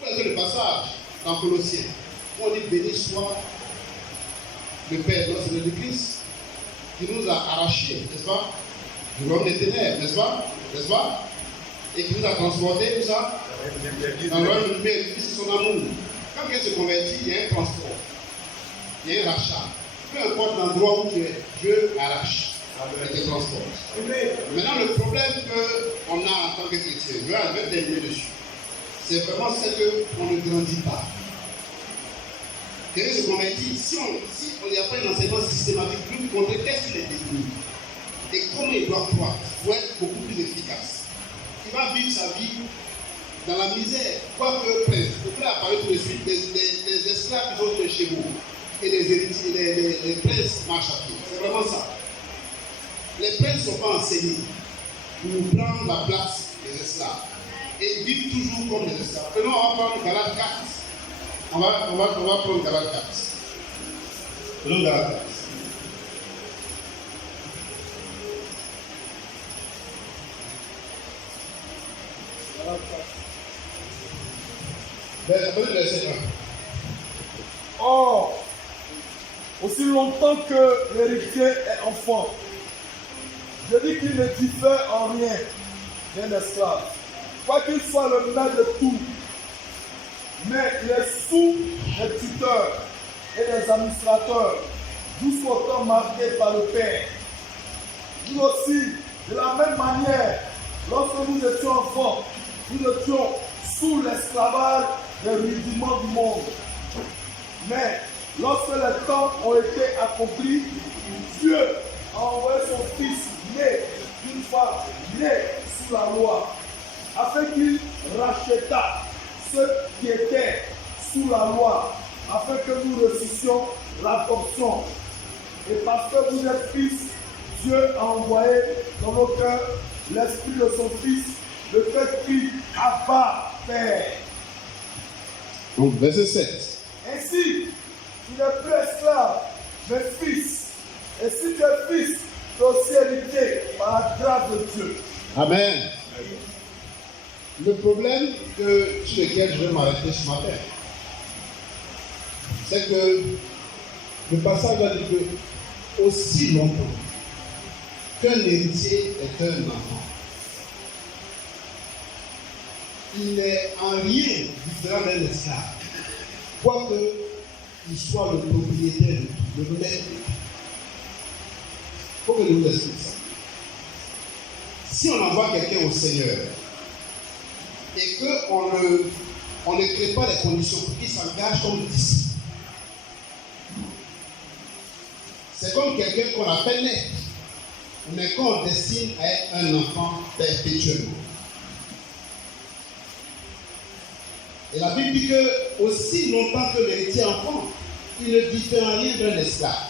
Vous avez le passage dans Colossiens, où on dit béni soit le Père de notre Christ, qui nous a arrachés, n'est-ce pas, du royaume des ténèbres, n'est-ce pas, n'est-ce pas, et qui nous a transportés, tout ça, dans le royaume de lumière, c'est son amour. Quand quelqu'un se convertit, il y a un transport, il y a un rachat. Peu importe l'endroit où tu es, Dieu arrache et te transporte. Maintenant, le problème qu'on a en tant que chrétien, je vais terminer dessus, c'est vraiment ce qu'on ne grandit pas. Quelqu'un se convertit, si on n'y a pas un enseignement systématique pour nous montrer qu'est-ce qu'il est devenu et comment il doit croire pour être beaucoup plus efficace. Il va vivre sa vie dans la misère, quoique prince. Vous pouvez apparaître tout de suite les esclaves qui sont sur les chevaux et les héritiers, les princes marchent à pied. C'est vraiment ça. Les princes ne sont pas enseignés pour prendre la place des esclaves. Et ils vivent toujours comme des esclaves. Maintenant, on va prendre Galates 4. On va prendre Galates 4. Prenons Galates 4. Or, aussi longtemps que l'héritier est enfant, je dis qu'il ne diffère en rien d'un esclave, pas qu'il soit le maître de tout, mais il est sous les tuteurs et les administrateurs, jusqu'au temps marqué par le Père. Nous aussi, de la même manière, lorsque nous étions enfants, nous étions sous l'esclavage des rudiments du monde. Mais lorsque les temps ont été accomplis, Dieu a envoyé son Fils né d'une femme née sous la loi, afin qu'il rachètât ceux qui étaient sous la loi, afin que nous reçussions l'adoption. Et parce que vous êtes fils, Dieu a envoyé dans nos cœurs l'esprit de son Fils, le fait qu'il Abba, Père. Donc, verset 7. Ainsi, tu n'es plus esclave, mais fils. Et si tu es fils, tu es aussi héritier par la grâce de Dieu. Amen. Le problème sur lequel je vais m'arrêter ce matin, c'est que le passage a dit que aussi longtemps qu'un héritier est un enfant. Il n'est en rien différent d'un esclave, quoique il soit le propriétaire de tout, le maître de tout. Il faut que je vous explique ça. Si on envoie quelqu'un au Seigneur et qu'on ne crée pas les conditions pour qu'il s'engage comme disciple, c'est comme quelqu'un qu'on a fait naître, mais qu'on destine à être un enfant perpétuellement. Et la Bible dit que aussi longtemps que l'héritier enfant, il ne diffère en rien d'un esclave.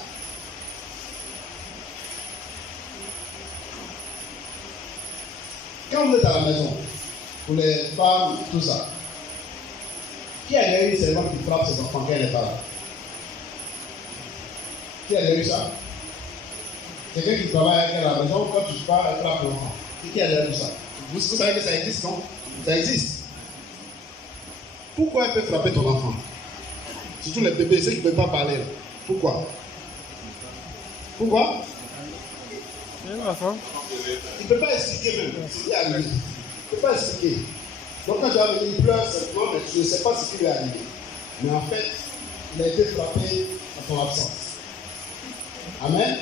Quand vous êtes à la maison, pour les femmes, tout ça, qui a déjà eu seulement qui frappe ses enfants quand elle n'est pas là? Qui a déjà eu ça? Quelqu'un qui travaille avec elle à la maison, quand tu pars, elle frappe l'enfant. Qui a déjà eu ça? Vous savez que ça existe, non? Ça existe. Pourquoi elle peut frapper ton enfant? Surtout les bébés, ceux qui ne peuvent pas parler. Là. Pourquoi? Pourquoi? Il ne peut pas expliquer même ce qui est arrivé. Il ne peut pas expliquer. Donc quand tu vas venir, il pleure simplement, mais tu ne sais pas ce qui lui est arrivé. Mais en fait, il a été frappé en ton absence. Amen.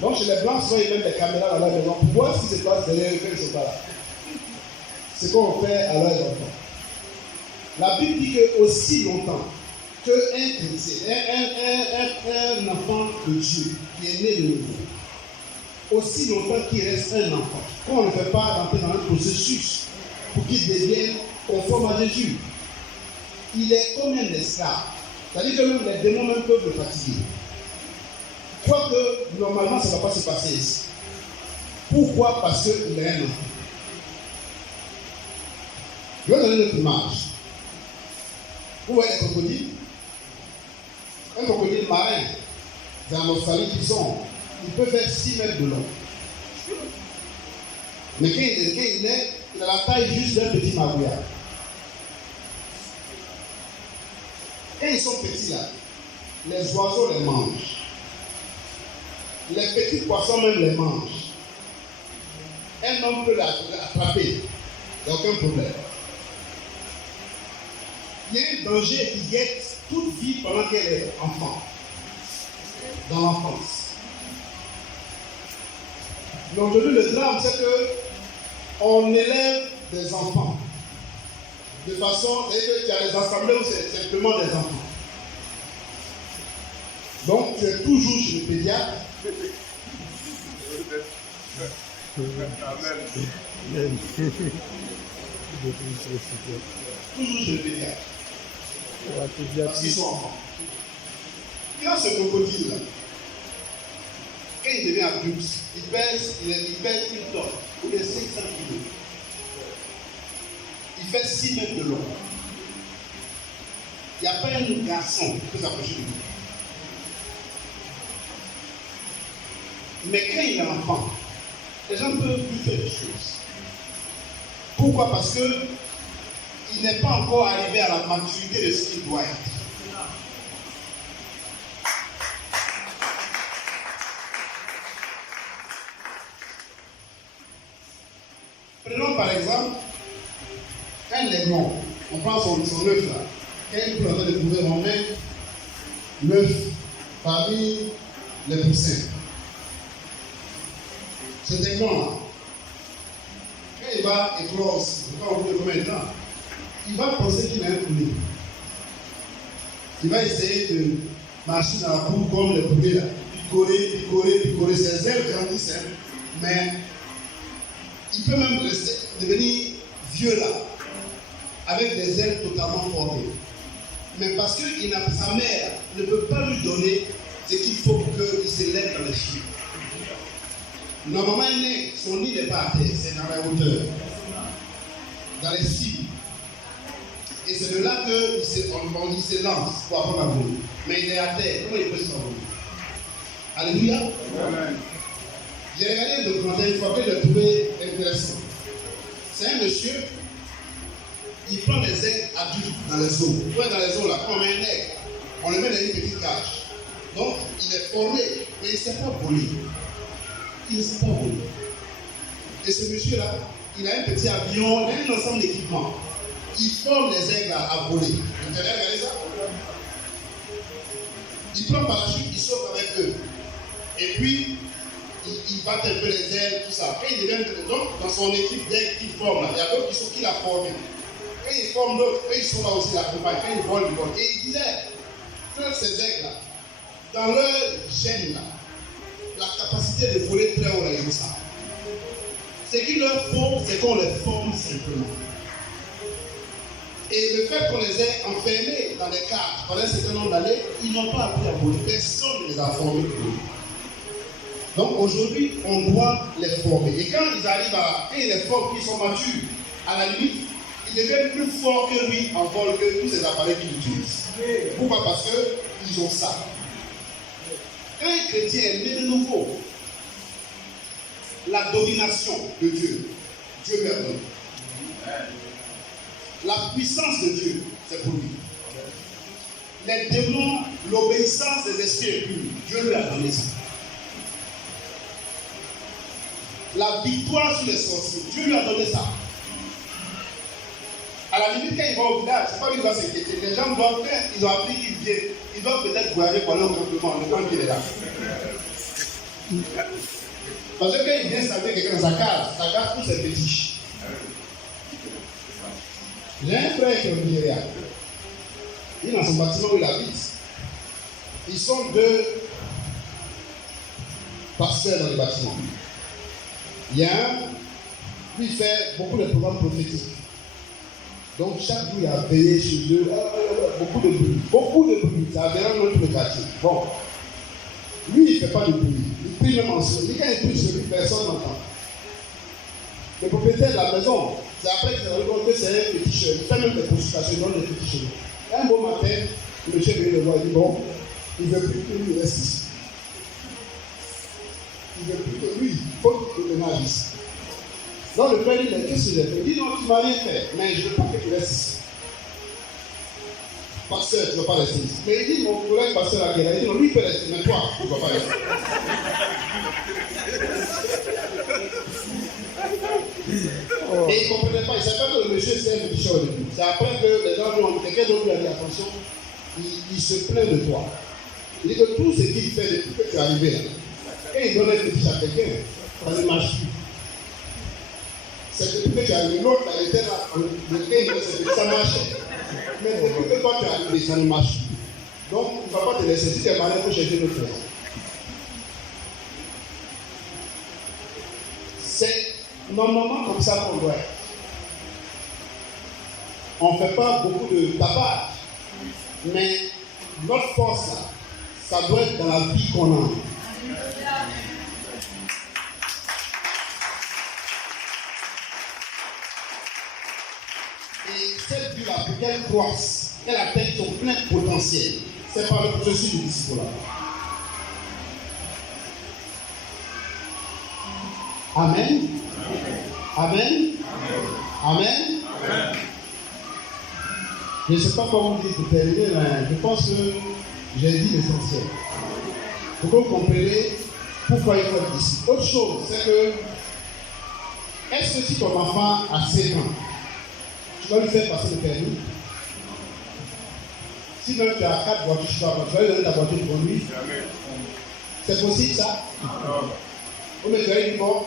Donc chez les Blancs, souvent ils mettent des caméras dans la maison pour voir ce qui se passe derrière eux quand ils ne sont pas là. C'est ce qu'on fait à leurs enfants. La Bible dit que aussi longtemps qu'un enfant de Dieu qui est né de nouveau, aussi longtemps qu'il reste un enfant, qu'on ne fait pas rentrer dans un processus pour qu'il devienne conforme à Jésus. Il est comme un esclave. C'est-à-dire que même les démons même peuvent le fatiguer. Quoique, normalement, ça ne va pas se passer ici. Pourquoi? Parce qu'il est un enfant. Je vais donner une autre image. Vous voyez les crocodiles? Un crocodile marin, c'est en Australie il peut faire 6 mètres de long. Mais quand il est, il a la taille juste d'un petit magouillard. Quand ils sont petits là, les oiseaux les mangent. Les petits poissons même les mangent. Un homme peut l'attraper, il n'y a aucun problème. Il y a un danger qui guette toute vie pendant qu'elle est enfant, dans l'enfance. Donc aujourd'hui, le drame, c'est qu'on élève des enfants de façon, c'est-à-dire que tu as des assemblées où c'est simplement des enfants. Donc tu es toujours chez le pédiatre. Toujours chez le pédiatre. Parce qu'ils sont enfants. Quand ce crocodile-là, quand il devient adulte, il pèse 1 tonne, ou les 500 kilos. Il fait 6 mètres de long. Il n'y a pas un garçon qui peut s'approcher de lui. Mais quand il est enfant, les gens peuvent lui faire des choses. Pourquoi? Parce qu'il n'est pas encore arrivé à la maturité de ce qu'il doit être. Prenons par exemple, quand l'aiglon, on prend son œuf là, quand il est en train de trouver, on met l'œuf parmi les poussins. Cet aiglon là, quand il va éclore aussi, il va au bout de combien de temps, il va penser qu'il a un poulet. Il va essayer de marcher dans la boue comme les poulets là, picorer, ses ailes grandissent, mais il peut même devenir vieux là, avec des ailes totalement formées. Mais parce que sa mère ne peut pas lui donner ce qu'il faut pour qu'il s'élève dans les cieux. Normalement, son nid n'est pas à terre, c'est dans la hauteur, dans les cimes. Et c'est de là qu'il se lance pour avoir la boule. Mais il est à terre, comment il peut s'envoler? Alléluia. Amen. J'ai regardé un documentaire une fois que j'ai trouvé intéressant. C'est un monsieur, il prend des aigles adultes dans les eaux. Vous voyez dans les eaux là, quand on met un aigle, on le met dans une petite cage. Donc il est formé, mais il ne s'est pas volé. il ne s'est pas volé. Et ce monsieur-là, il a un petit avion, il a un ensemble d'équipements. Il forme les aigles à voler. Vous avez regardé ça? Il prend par la chute, il saute avec eux. Et puis, il bat un peu les ailes, tout ça. Et il devient donc dans son équipe d'aigles qu'il forme là. Il y a d'autres qui l'a formé. Et il forme d'autres, et ils sont là aussi la campagne. Quand ils volent, ils volent. Et il disait que ces aigles là, dans leur gène là, la capacité de voler très haut là, ils ont ça. Ce qu'il leur faut, c'est qu'on les forme simplement. Et le fait qu'on les ait enfermés dans des cages pendant un certain nombre d'années, ils n'ont pas appris à voler. Personne ne les a formés pour eux. Donc aujourd'hui, on doit les former. Et quand ils arrivent quand ils les forment, qu'ils sont matures, à la limite, ils deviennent plus forts que lui en vol que tous ces appareils qu'ils utilisent. Pourquoi? Parce qu'ils ont ça. Quand un chrétien est né de nouveau, la domination de Dieu, Dieu lui a donné. La puissance de Dieu, c'est pour lui. Les démons, l'obéissance des esprits impurs, Dieu lui a donné ça. La victoire sur les sorciers, Dieu lui a donné ça. À la limite, quand il va au village, c'est pas lui qui va s'inquiéter. Les gens doivent faire, ils ont appris qu'ils viennent. Ils doivent peut-être voyager pour aller au campement, le temps qu'il est là. Parce que quand il vient s'habiller quelqu'un dans sa case tous ses fétiches. J'ai un frère qui est au Nigeria. Il est dans son bâtiment où il habite. Ils sont 2 pasteurs dans le bâtiment. Il y a un, lui fait beaucoup de programmes prophétiques. Donc chaque jour il a veillé chez eux, beaucoup de bruit. Ça a vraiment dans tout le quartier. Bon, lui il ne fait pas de bruit. Il prie même en soi. Quand il prie sur lui, personne n'entend. Le propriétaire de la maison, c'est après qu'il s'est rendu compte que c'est un féticheur. Il fait même des consultations dans les féticheurs. Un beau matin, le monsieur vient le voir et dit bon, il ne veut plus que lui reste ici. Il ne veut plus que lui, il faut qu'il déménage ici. Donc le père dit, mais qu'est-ce que j'ai fait? Il dit non, tu ne m'as rien fait, mais je ne veux pas que tu restes ici. Pasteur, tu ne vas pas rester ici. Mais il dit, mon collègue pasteur à Guéla, il dit non, lui il peut rester, mais toi, tu ne vas pas rester. Et il ne comprenait pas, il ne savait pas que le monsieur c'était un féticheur au début. C'est après que les gens lui ont dit, quelqu'un d'autre lui a dit attention, il se plaint de toi. Il dit que tout ce qu'il fait depuis que tu es arrivé là, quand il donne un fétiche à quelqu'un, ça ne marche plus. C'est depuis que tu es arrivé, l'autre là, il était là, ça marchait. Mais depuis que toi tu es arrivé, ça ne marche plus. Donc, il ne va pas te laisser. Si tu es malade, il faut chercher une autre chose. C'est normalement comme ça qu'on doit être. On ne fait pas beaucoup de tapage, mais notre force, ça doit être dans la vie qu'on a. Et cette vie-là, pour qu'elle croisse, qu'elle atteigne son plein potentiel, c'est par le processus du disciple-là. Amen. Amen. Amen. Amen. Je ne sais pas comment vous dites pour terminer, mais je pense que j'ai dit l'essentiel. Pour que vous compreniez pourquoi il faut être ici. Autre chose, c'est que est-ce que si ton enfant a 7 ans, tu vas lui faire passer le permis? Si même tu as 4 voitures, tu vas lui donner ta voiture pour lui? C'est possible ça? Ou mais tu vas lui dire bon,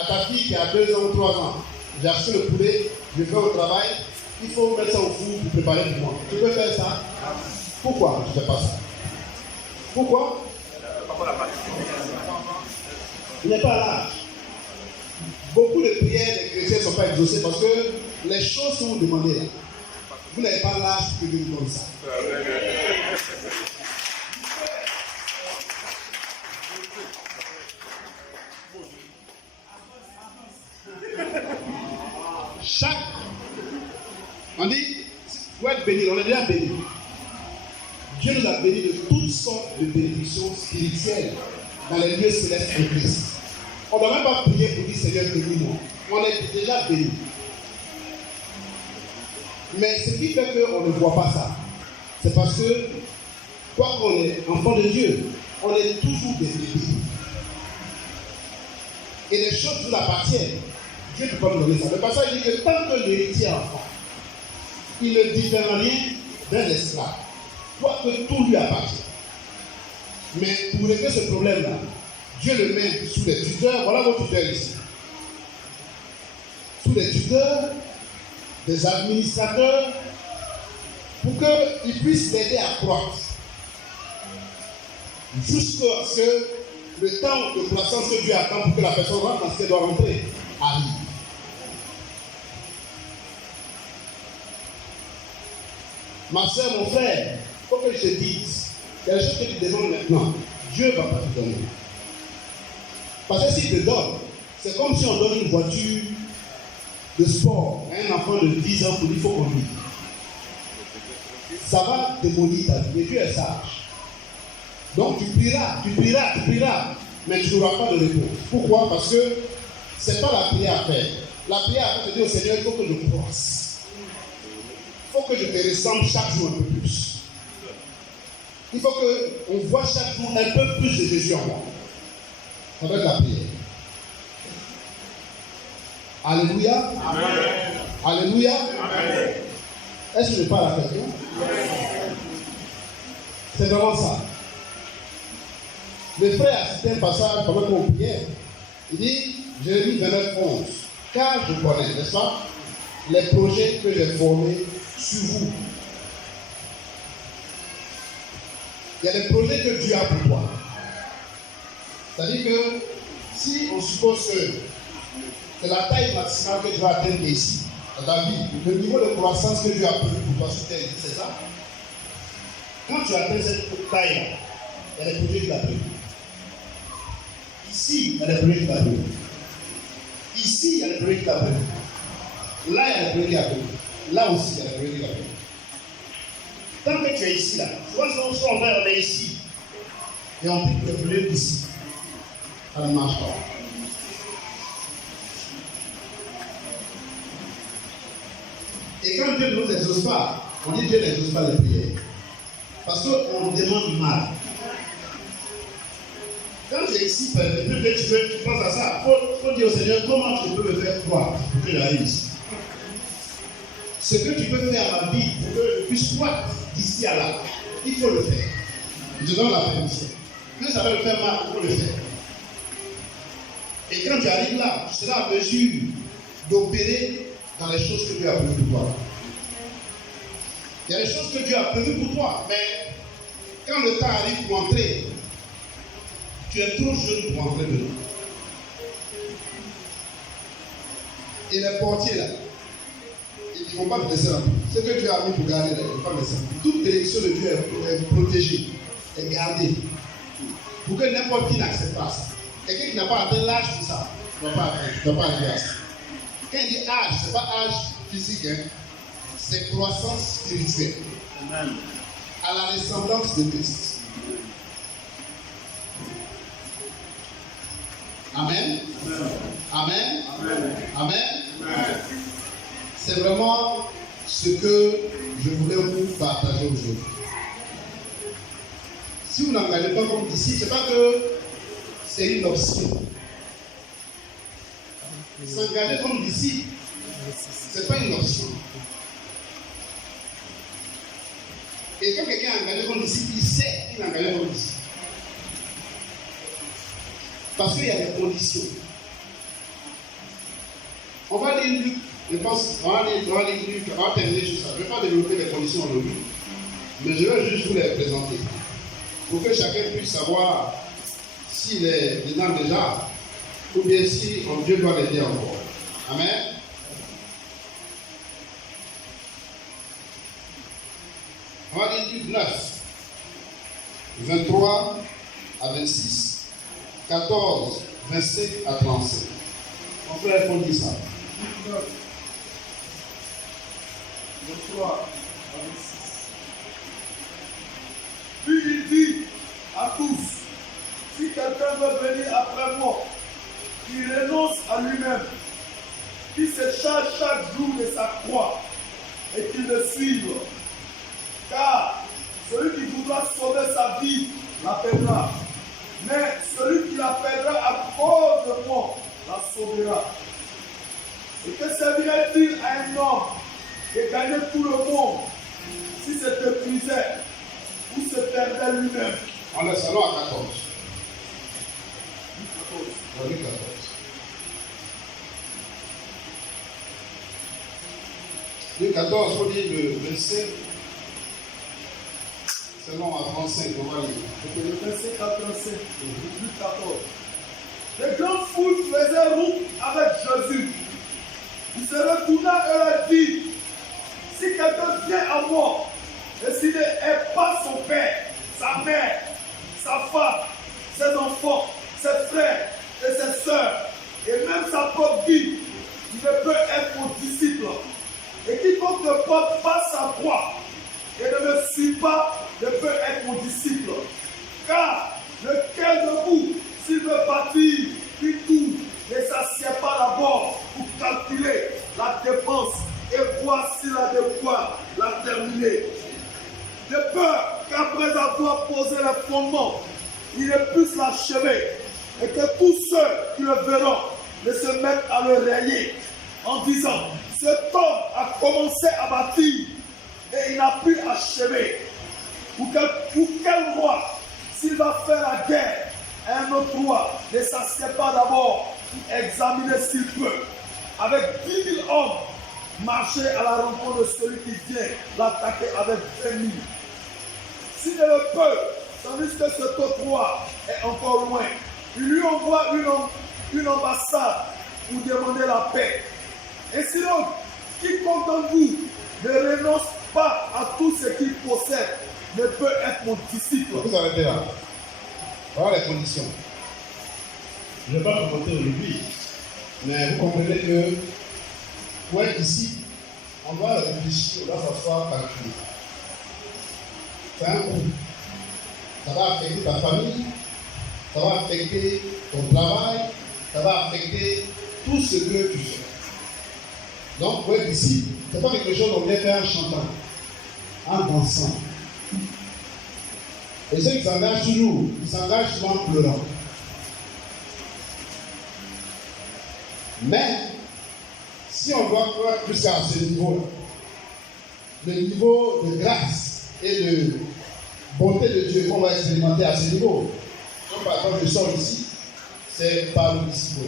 à ta fille qui a 2 ans ou 3 ans, j'ai acheté le poulet, je vais au travail, il faut mettre ça au four pour préparer pour moi. Tu peux faire ça? Pourquoi tu ne fais pas ça? Pourquoi? Il n'est pas à l'âge. Beaucoup de prières des chrétiens ne sont pas exaucées parce que les choses que vous demandez là, vous n'avez pas l'âge que Dieu vous donne ça. On dit, pour être béni, on est déjà béni. Dieu nous a bénis de toutes sortes de bénédictions spirituelles dans les lieux célestes en Christ. On ne doit même pas prier pour dire Seigneur, bénis-moi. On est déjà béni. Mais ce qui fait qu'on ne voit pas ça, c'est parce que, quoi qu'on est enfant de Dieu, on est toujours béni. et les choses vous appartiennent, Dieu ne peut pas nous donner ça. Le passage dit que tant que l'héritier est enfant, il ne diffère rien d'un esclave, quoique tout lui appartient. Mais pour régler ce problème-là, Dieu le met sous les tuteurs. Voilà vos tuteurs ici. Sous les tuteurs, des administrateurs, pour qu'ils puissent l'aider à croître. Jusqu'à ce que le temps de croissance que Dieu attend pour que la personne rentre dans ce qu'elle doit rentrer arrive. Ma soeur, mon frère, il faut que je te dise, il y a des choses que tu demandes maintenant. Dieu ne va pas te donner. Parce que s'il te donne, c'est comme si on donne une voiture de sport à un enfant de 10 ans pour dire qu'il faut conduire. Ça va démolir ta vie. Et Dieu est sage. Donc tu prieras, mais tu n'auras pas de réponse. Pourquoi? Parce que ce n'est pas la prière à faire. La prière à faire, c'est dire au Seigneur, il faut que je croisse. Il faut que je te ressemble chaque jour un peu plus. Il faut qu'on voit chaque jour un peu plus de Jésus en moi. Ça va être la prière. Alléluia. Amen. Alléluia. Amen. Est-ce que je parle à quelqu'un? C'est vraiment ça. Le frère a cité un passage pendant qu'on priait. Il dit, Jérémie 29, 11. Car je connais, n'est-ce pas, les projets que j'ai formés sur vous. Il y a des projets que Dieu a pour toi. C'est-à-dire que si on suppose que c'est la taille maximale que tu vas atteindre ici, dans ta vie, le niveau de croissance que Dieu a prévu pour toi sur terre, c'est ça. Quand tu atteins cette taille-là, il y a des projets qui t'appellent. Ici, il y a des projets qui t'appellent. Ici, il y a des projets qui t'appellent. Là, il y a des projets qui t'appellent. Là aussi, il y a des projets qui t'appellent. Tant que tu es ici, là, souvent on est ici. Et on pique le projet d'ici. Ça ne marche pas. Et quand Dieu ne nous exauce pas, on dit Dieu n'exauce pas les prières. Parce qu'on demande mal. Quand tu es ici, tu penses à ça, il faut dire au Seigneur comment tu peux me faire croire pour que j'arrive ici. Ce que tu peux faire à ma vie pour que je puisse croître d'ici à là, il faut le faire. Je donne la permission. Quand ça va le faire mal, il faut le faire. Et quand tu arrives là, tu seras en mesure d'opérer dans les choses que Dieu a prévues pour toi. Il y a des choses que Dieu a prévues pour toi, mais quand le temps arrive pour entrer, tu es trop jeune pour entrer dedans. Et les portiers là, ils ne vont pas te laisser rentrer. Ce que Dieu a mis pour garder là, ils ne vont pas laisser rentrer. Toute l'élection de Dieu est protégée, est gardée. Pour que n'importe qui n'accepte pas ça. Quelqu'un qui n'a pas atteint l'âge de ça, tu ne dois pas arriver à ça. Quand il dit âge, ce n'est pas âge physique, hein? C'est croissance spirituelle. Amen. À la ressemblance de Christ. Amen. Amen. Amen. Amen. Amen. C'est vraiment ce que je voulais vous partager aujourd'hui. Si vous n'engagez pas comme disciple, ce n'est pas que c'est une option. S'engager comme disciple, ce n'est pas une option. Et quand quelqu'un est engagé comme disciple, il sait qu'il est engagé comme disciple. Parce qu'il y a des conditions. On va lire Luc, je pense, on va terminer sur ça. Je ne vais pas développer les conditions aujourd'hui, mais je vais juste vous les présenter. Pour que chacun puisse savoir s'il est dedans déjà, ou bien si Dieu doit l'aider encore. Amen. On va lire Luc 9, 23 à 26, 14, 27 à 37. On peut répondre ça. 23 à 26. Puis il dit à tous, si quelqu'un veut venir après moi, qu'il renonce à lui-même, qu'il se charge chaque jour de sa croix et qu'il le suive. Car celui qui voudra sauver sa vie la perdra. Mais celui qui la perdra à cause de moi la sauvera. Et que servirait-il à un homme de gagner tout le monde si c'était épuisait ou se perdait lui-même? On est salon à 14. Louis 14. Louis 14, il faut dire le verset. Selon à 35, on va lire. C'était le verset 85, Louis 14. Les grandes foules faisaient route avec Jésus. Il se retourna et leur dit, si quelqu'un vient à moi, et s'il n'est pas son père, sa mère, sa femme, ses enfants, ses frères et ses sœurs, et même sa propre vie, il ne peut être mon disciple. Et quiconque ne porte pas sa croix et ne me suit pas, ne peut être mon disciple. Car lequel de vous, s'il veut partir, puis tout, ne s'assied pas d'abord pour calculer la dépense et voir s'il a de quoi la terminer. De peur qu'après avoir posé le fondement, il ne puisse l'achever et que tous ceux qui le verront ne se mettent à le rayer en disant, cet homme a commencé à bâtir et il n'a pu achever. Pour quel roi, s'il va faire la guerre à un autre roi, ne s'assied pas d'abord pour examiner s'il peut, avec 10 000 hommes, marcher à la rencontre de celui qui vient l'attaquer avec 20 000. S'il ne le peut, tandis que cet autre roi est encore loin, il lui envoie une ambassade pour demander la paix. Et sinon, quiconque d'entre vous ne renonce pas à tout ce qu'il possède ne peut être mon disciple. Vous arrêtez là. Voilà les conditions. Je ne vais pas commenter aujourd'hui, mais vous comprenez que pour être ici, on doit réfléchir, on doit s'asseoir calculer. C'est un coup. Ça va affecter ta famille, ça va affecter ton travail, ça va affecter tout ce que tu fais. Donc, pour être ici, ce n'est pas quelque chose qu'on vient faire en chantant, en dansant. Et ceux qui s'engagent toujours, ils s'engagent souvent en pleurant. Mais, si on doit croire jusqu'à ce niveau-là, le niveau de grâce et de bonté de Dieu qu'on va expérimenter à ce niveau, comme par exemple je sors ici, c'est par le disciple.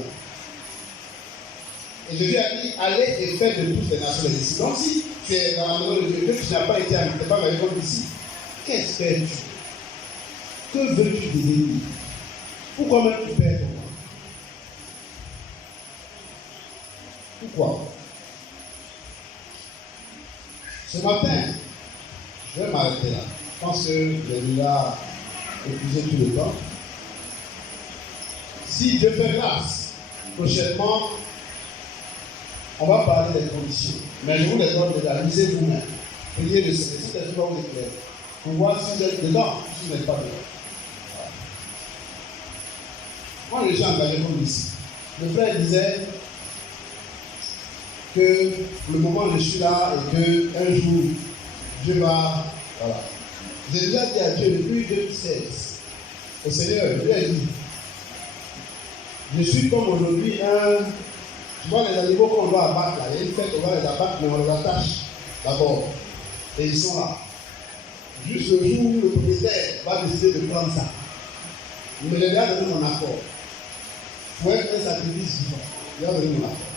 Et Jésus a dit, allez et faites de toutes les nations des disciples. Donc si tu es dans la maison de Dieu, que tu n'as pas été à pas avec nous ici, qu'espères-tu? Que veux-tu devenir? Pourquoi même tu perds ton temps? Pourquoi? Ce matin, je vais m'arrêter là. Je pense que j'ai déjà épuisé tout le temps. Si Dieu fait grâce, prochainement, on va parler des conditions. Mais je vous les donne déjà, lisez vous-même. Priez le Seigneur, si vous vous éclairez. Pour voir si vous êtes dedans, si vous n'êtes pas dedans. Voilà. Moi, les gens engagés comme ici. Le frère disait que le moment où je suis là et qu'un jour, Dieu va. Voilà. J'ai déjà dit à Dieu depuis 2016, au Seigneur, je lui ai dit, je suis comme aujourd'hui un. Tu vois les animaux qu'on doit abattre là, il y a une fête, on va les abattre, mais on les attache d'abord. Et ils sont là. Juste le jour où le propriétaire va décider de prendre ça. Il me les a donné mon accord. Pour être un sacrifice vivant, il a donné mon accord.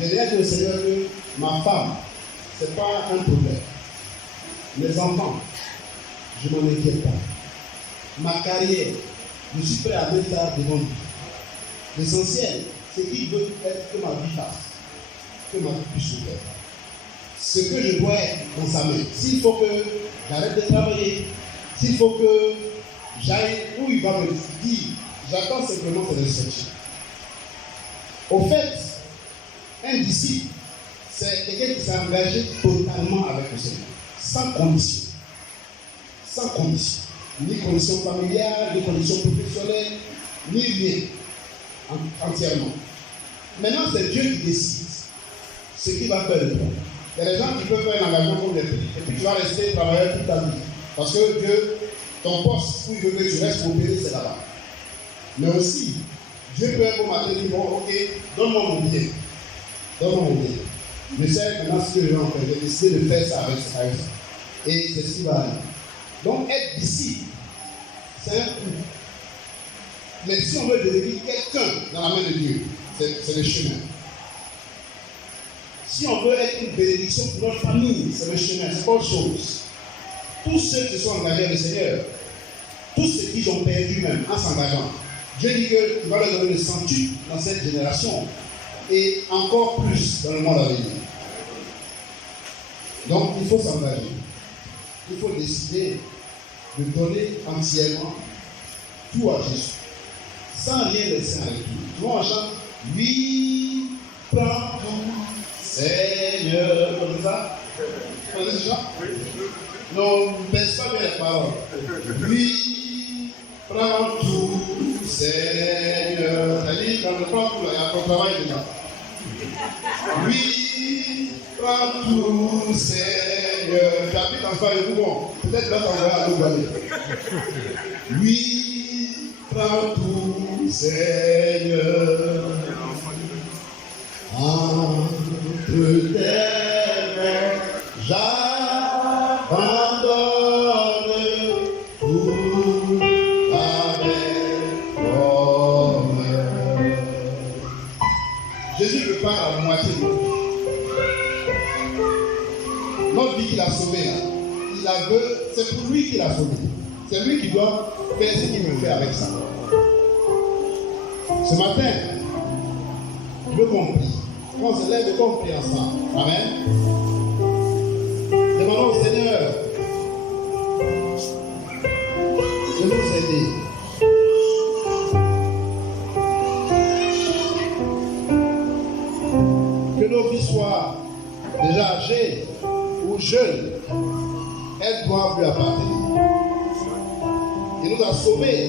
J'ai déjà dit au Seigneur que ma femme, ce n'est pas un problème. Mes enfants, je ne m'en inquiète pas. Ma carrière, je suis prêt à mettre ça devant lui. L'essentiel, c'est qu'il veut être que ma vie passe, que ma vie puisse se faire. Ce que je dois être dans sa main. S'il faut que j'arrête de travailler, s'il faut que j'aille où il va me dire, j'attends simplement ses instructions. Au fait, un disciple, c'est quelqu'un qui s'est engagé totalement avec le Seigneur, sans condition. Sans condition. Ni condition familiale, ni condition professionnelle, ni rien. Entièrement. Maintenant, c'est Dieu qui décide ce qu'il va faire de toi. Il y a des gens qui peuvent faire un engagement comme les prix, et puis tu vas rester travailleur toute ta vie. Parce que Dieu, ton poste où il veut que tu restes pour payer, c'est là-bas. Mais aussi, Dieu peut un bon matin dire, bon, ok, donne-moi mon billet. Donne-moi mon billet. Je sais maintenant ce que les gens font. J'ai décidé de faire ça avec ça. Et c'est ce qui va arriver. Donc, être disciple, c'est un coup. Mais si on veut devenir quelqu'un dans la main de Dieu, c'est le chemin. Si on veut être une bénédiction pour notre famille, c'est le chemin, c'est autre chose. Tous ceux qui sont engagés avec le Seigneur, tous ceux qui ont perdu même en s'engageant, Dieu dit qu'il va leur donner le centuple dans cette génération et encore plus dans le monde à venir. Donc il faut s'engager. Il faut décider de donner entièrement tout à Jésus, sans rien laisser avec lui. Tu vois, on chante, lui prend tout, Seigneur, comme ça. Vous connaissez ce chant? Non, ne baisse pas bien les paroles. Lui prend tout, Seigneur. C'est-à-dire, quand on prend tout, il y a un travail dedans. Lui prend tout, Seigneur. J'habite en face de vous, bon. Peut-être là, on va nous aller. Lui prend tout, Seigneur. Entre tes mains, j'abandonne tout avec bonheur. Jésus ne parle à la moitié de notre vie qu'il a sauvée là. Il la veut, c'est pour lui qu'il a sauvé. C'est lui qui doit faire ce qu'il veut faire avec ça. Ce matin, je veux qu'on prie. On se lève et qu'on prie ensemble. Amen. Demandons au Seigneur de nous aider. Que nos vies soient déjà âgées ou jeunes, elles doivent lui appartenir. Il nous a sauvés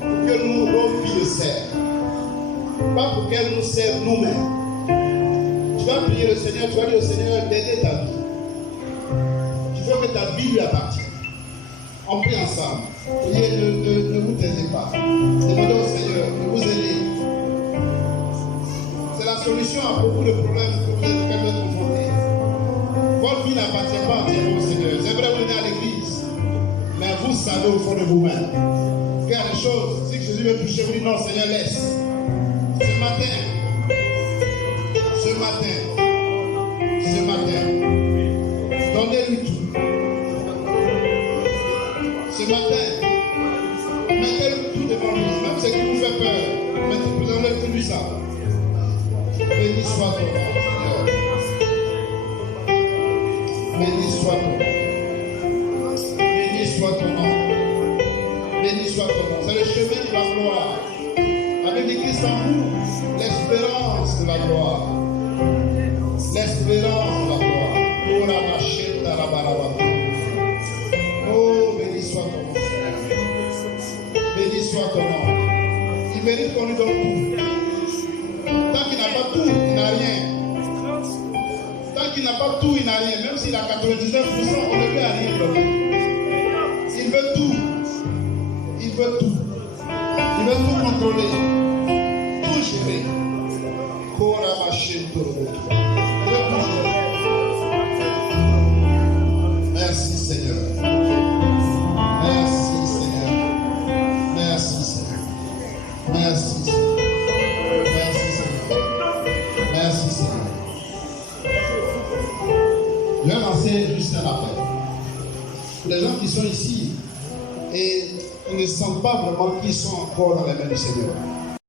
pour que nous, nos vies le servent. Pas pour qu'elle nous serve nous-mêmes. Tu vas prier le Seigneur, tu vas dire au Seigneur d'aider ta vie. Tu veux que ta vie lui appartienne. On prie ensemble. Priez, ne vous taisez pas. Demandez au Seigneur de vous aider. C'est la solution à beaucoup de problèmes que vous êtes confrontés. Votre vie n'appartient pas entièrement au Seigneur. C'est vrai, vous venez à l'église. Mais vous savez au fond de vous-même qu'il y a des choses. Si Jésus veut toucher, vous dites non, Seigneur, laisse. Ce matin, donnez-lui tout. Ce matin, mettez-lui tout devant lui, même ce qui vous fait peur, mettez-lui ça. Béni soit ton nom, Seigneur. Béni soit ton nom. Béni soit ton nom. Béni soit ton nom. C'est le chemin de la gloire. Avec les Christ en vous, l'espérance de la gloire. L'espérance de la gloire. Oh, la machette à la barabara. Oh, béni soit ton nom, Seigneur. Béni soit ton nom. Il mérite qu'on lui donne tout. Tant qu'il n'a pas tout, il n'a rien. Tant qu'il n'a pas tout, il n'a rien. Même s'il a 99%, on ne peut rien donner. Il veut tout. Il veut tout. Il veut tout contrôler. Tout gérer. Kora machine tout le. Merci Seigneur. Merci Seigneur. Merci Seigneur. Merci Seigneur. Merci Seigneur. Merci Seigneur. Je vais lancer juste un appel. Pour les gens qui sont ici et ils ne sentent pas vraiment qu'ils sont encore dans les mains du Seigneur.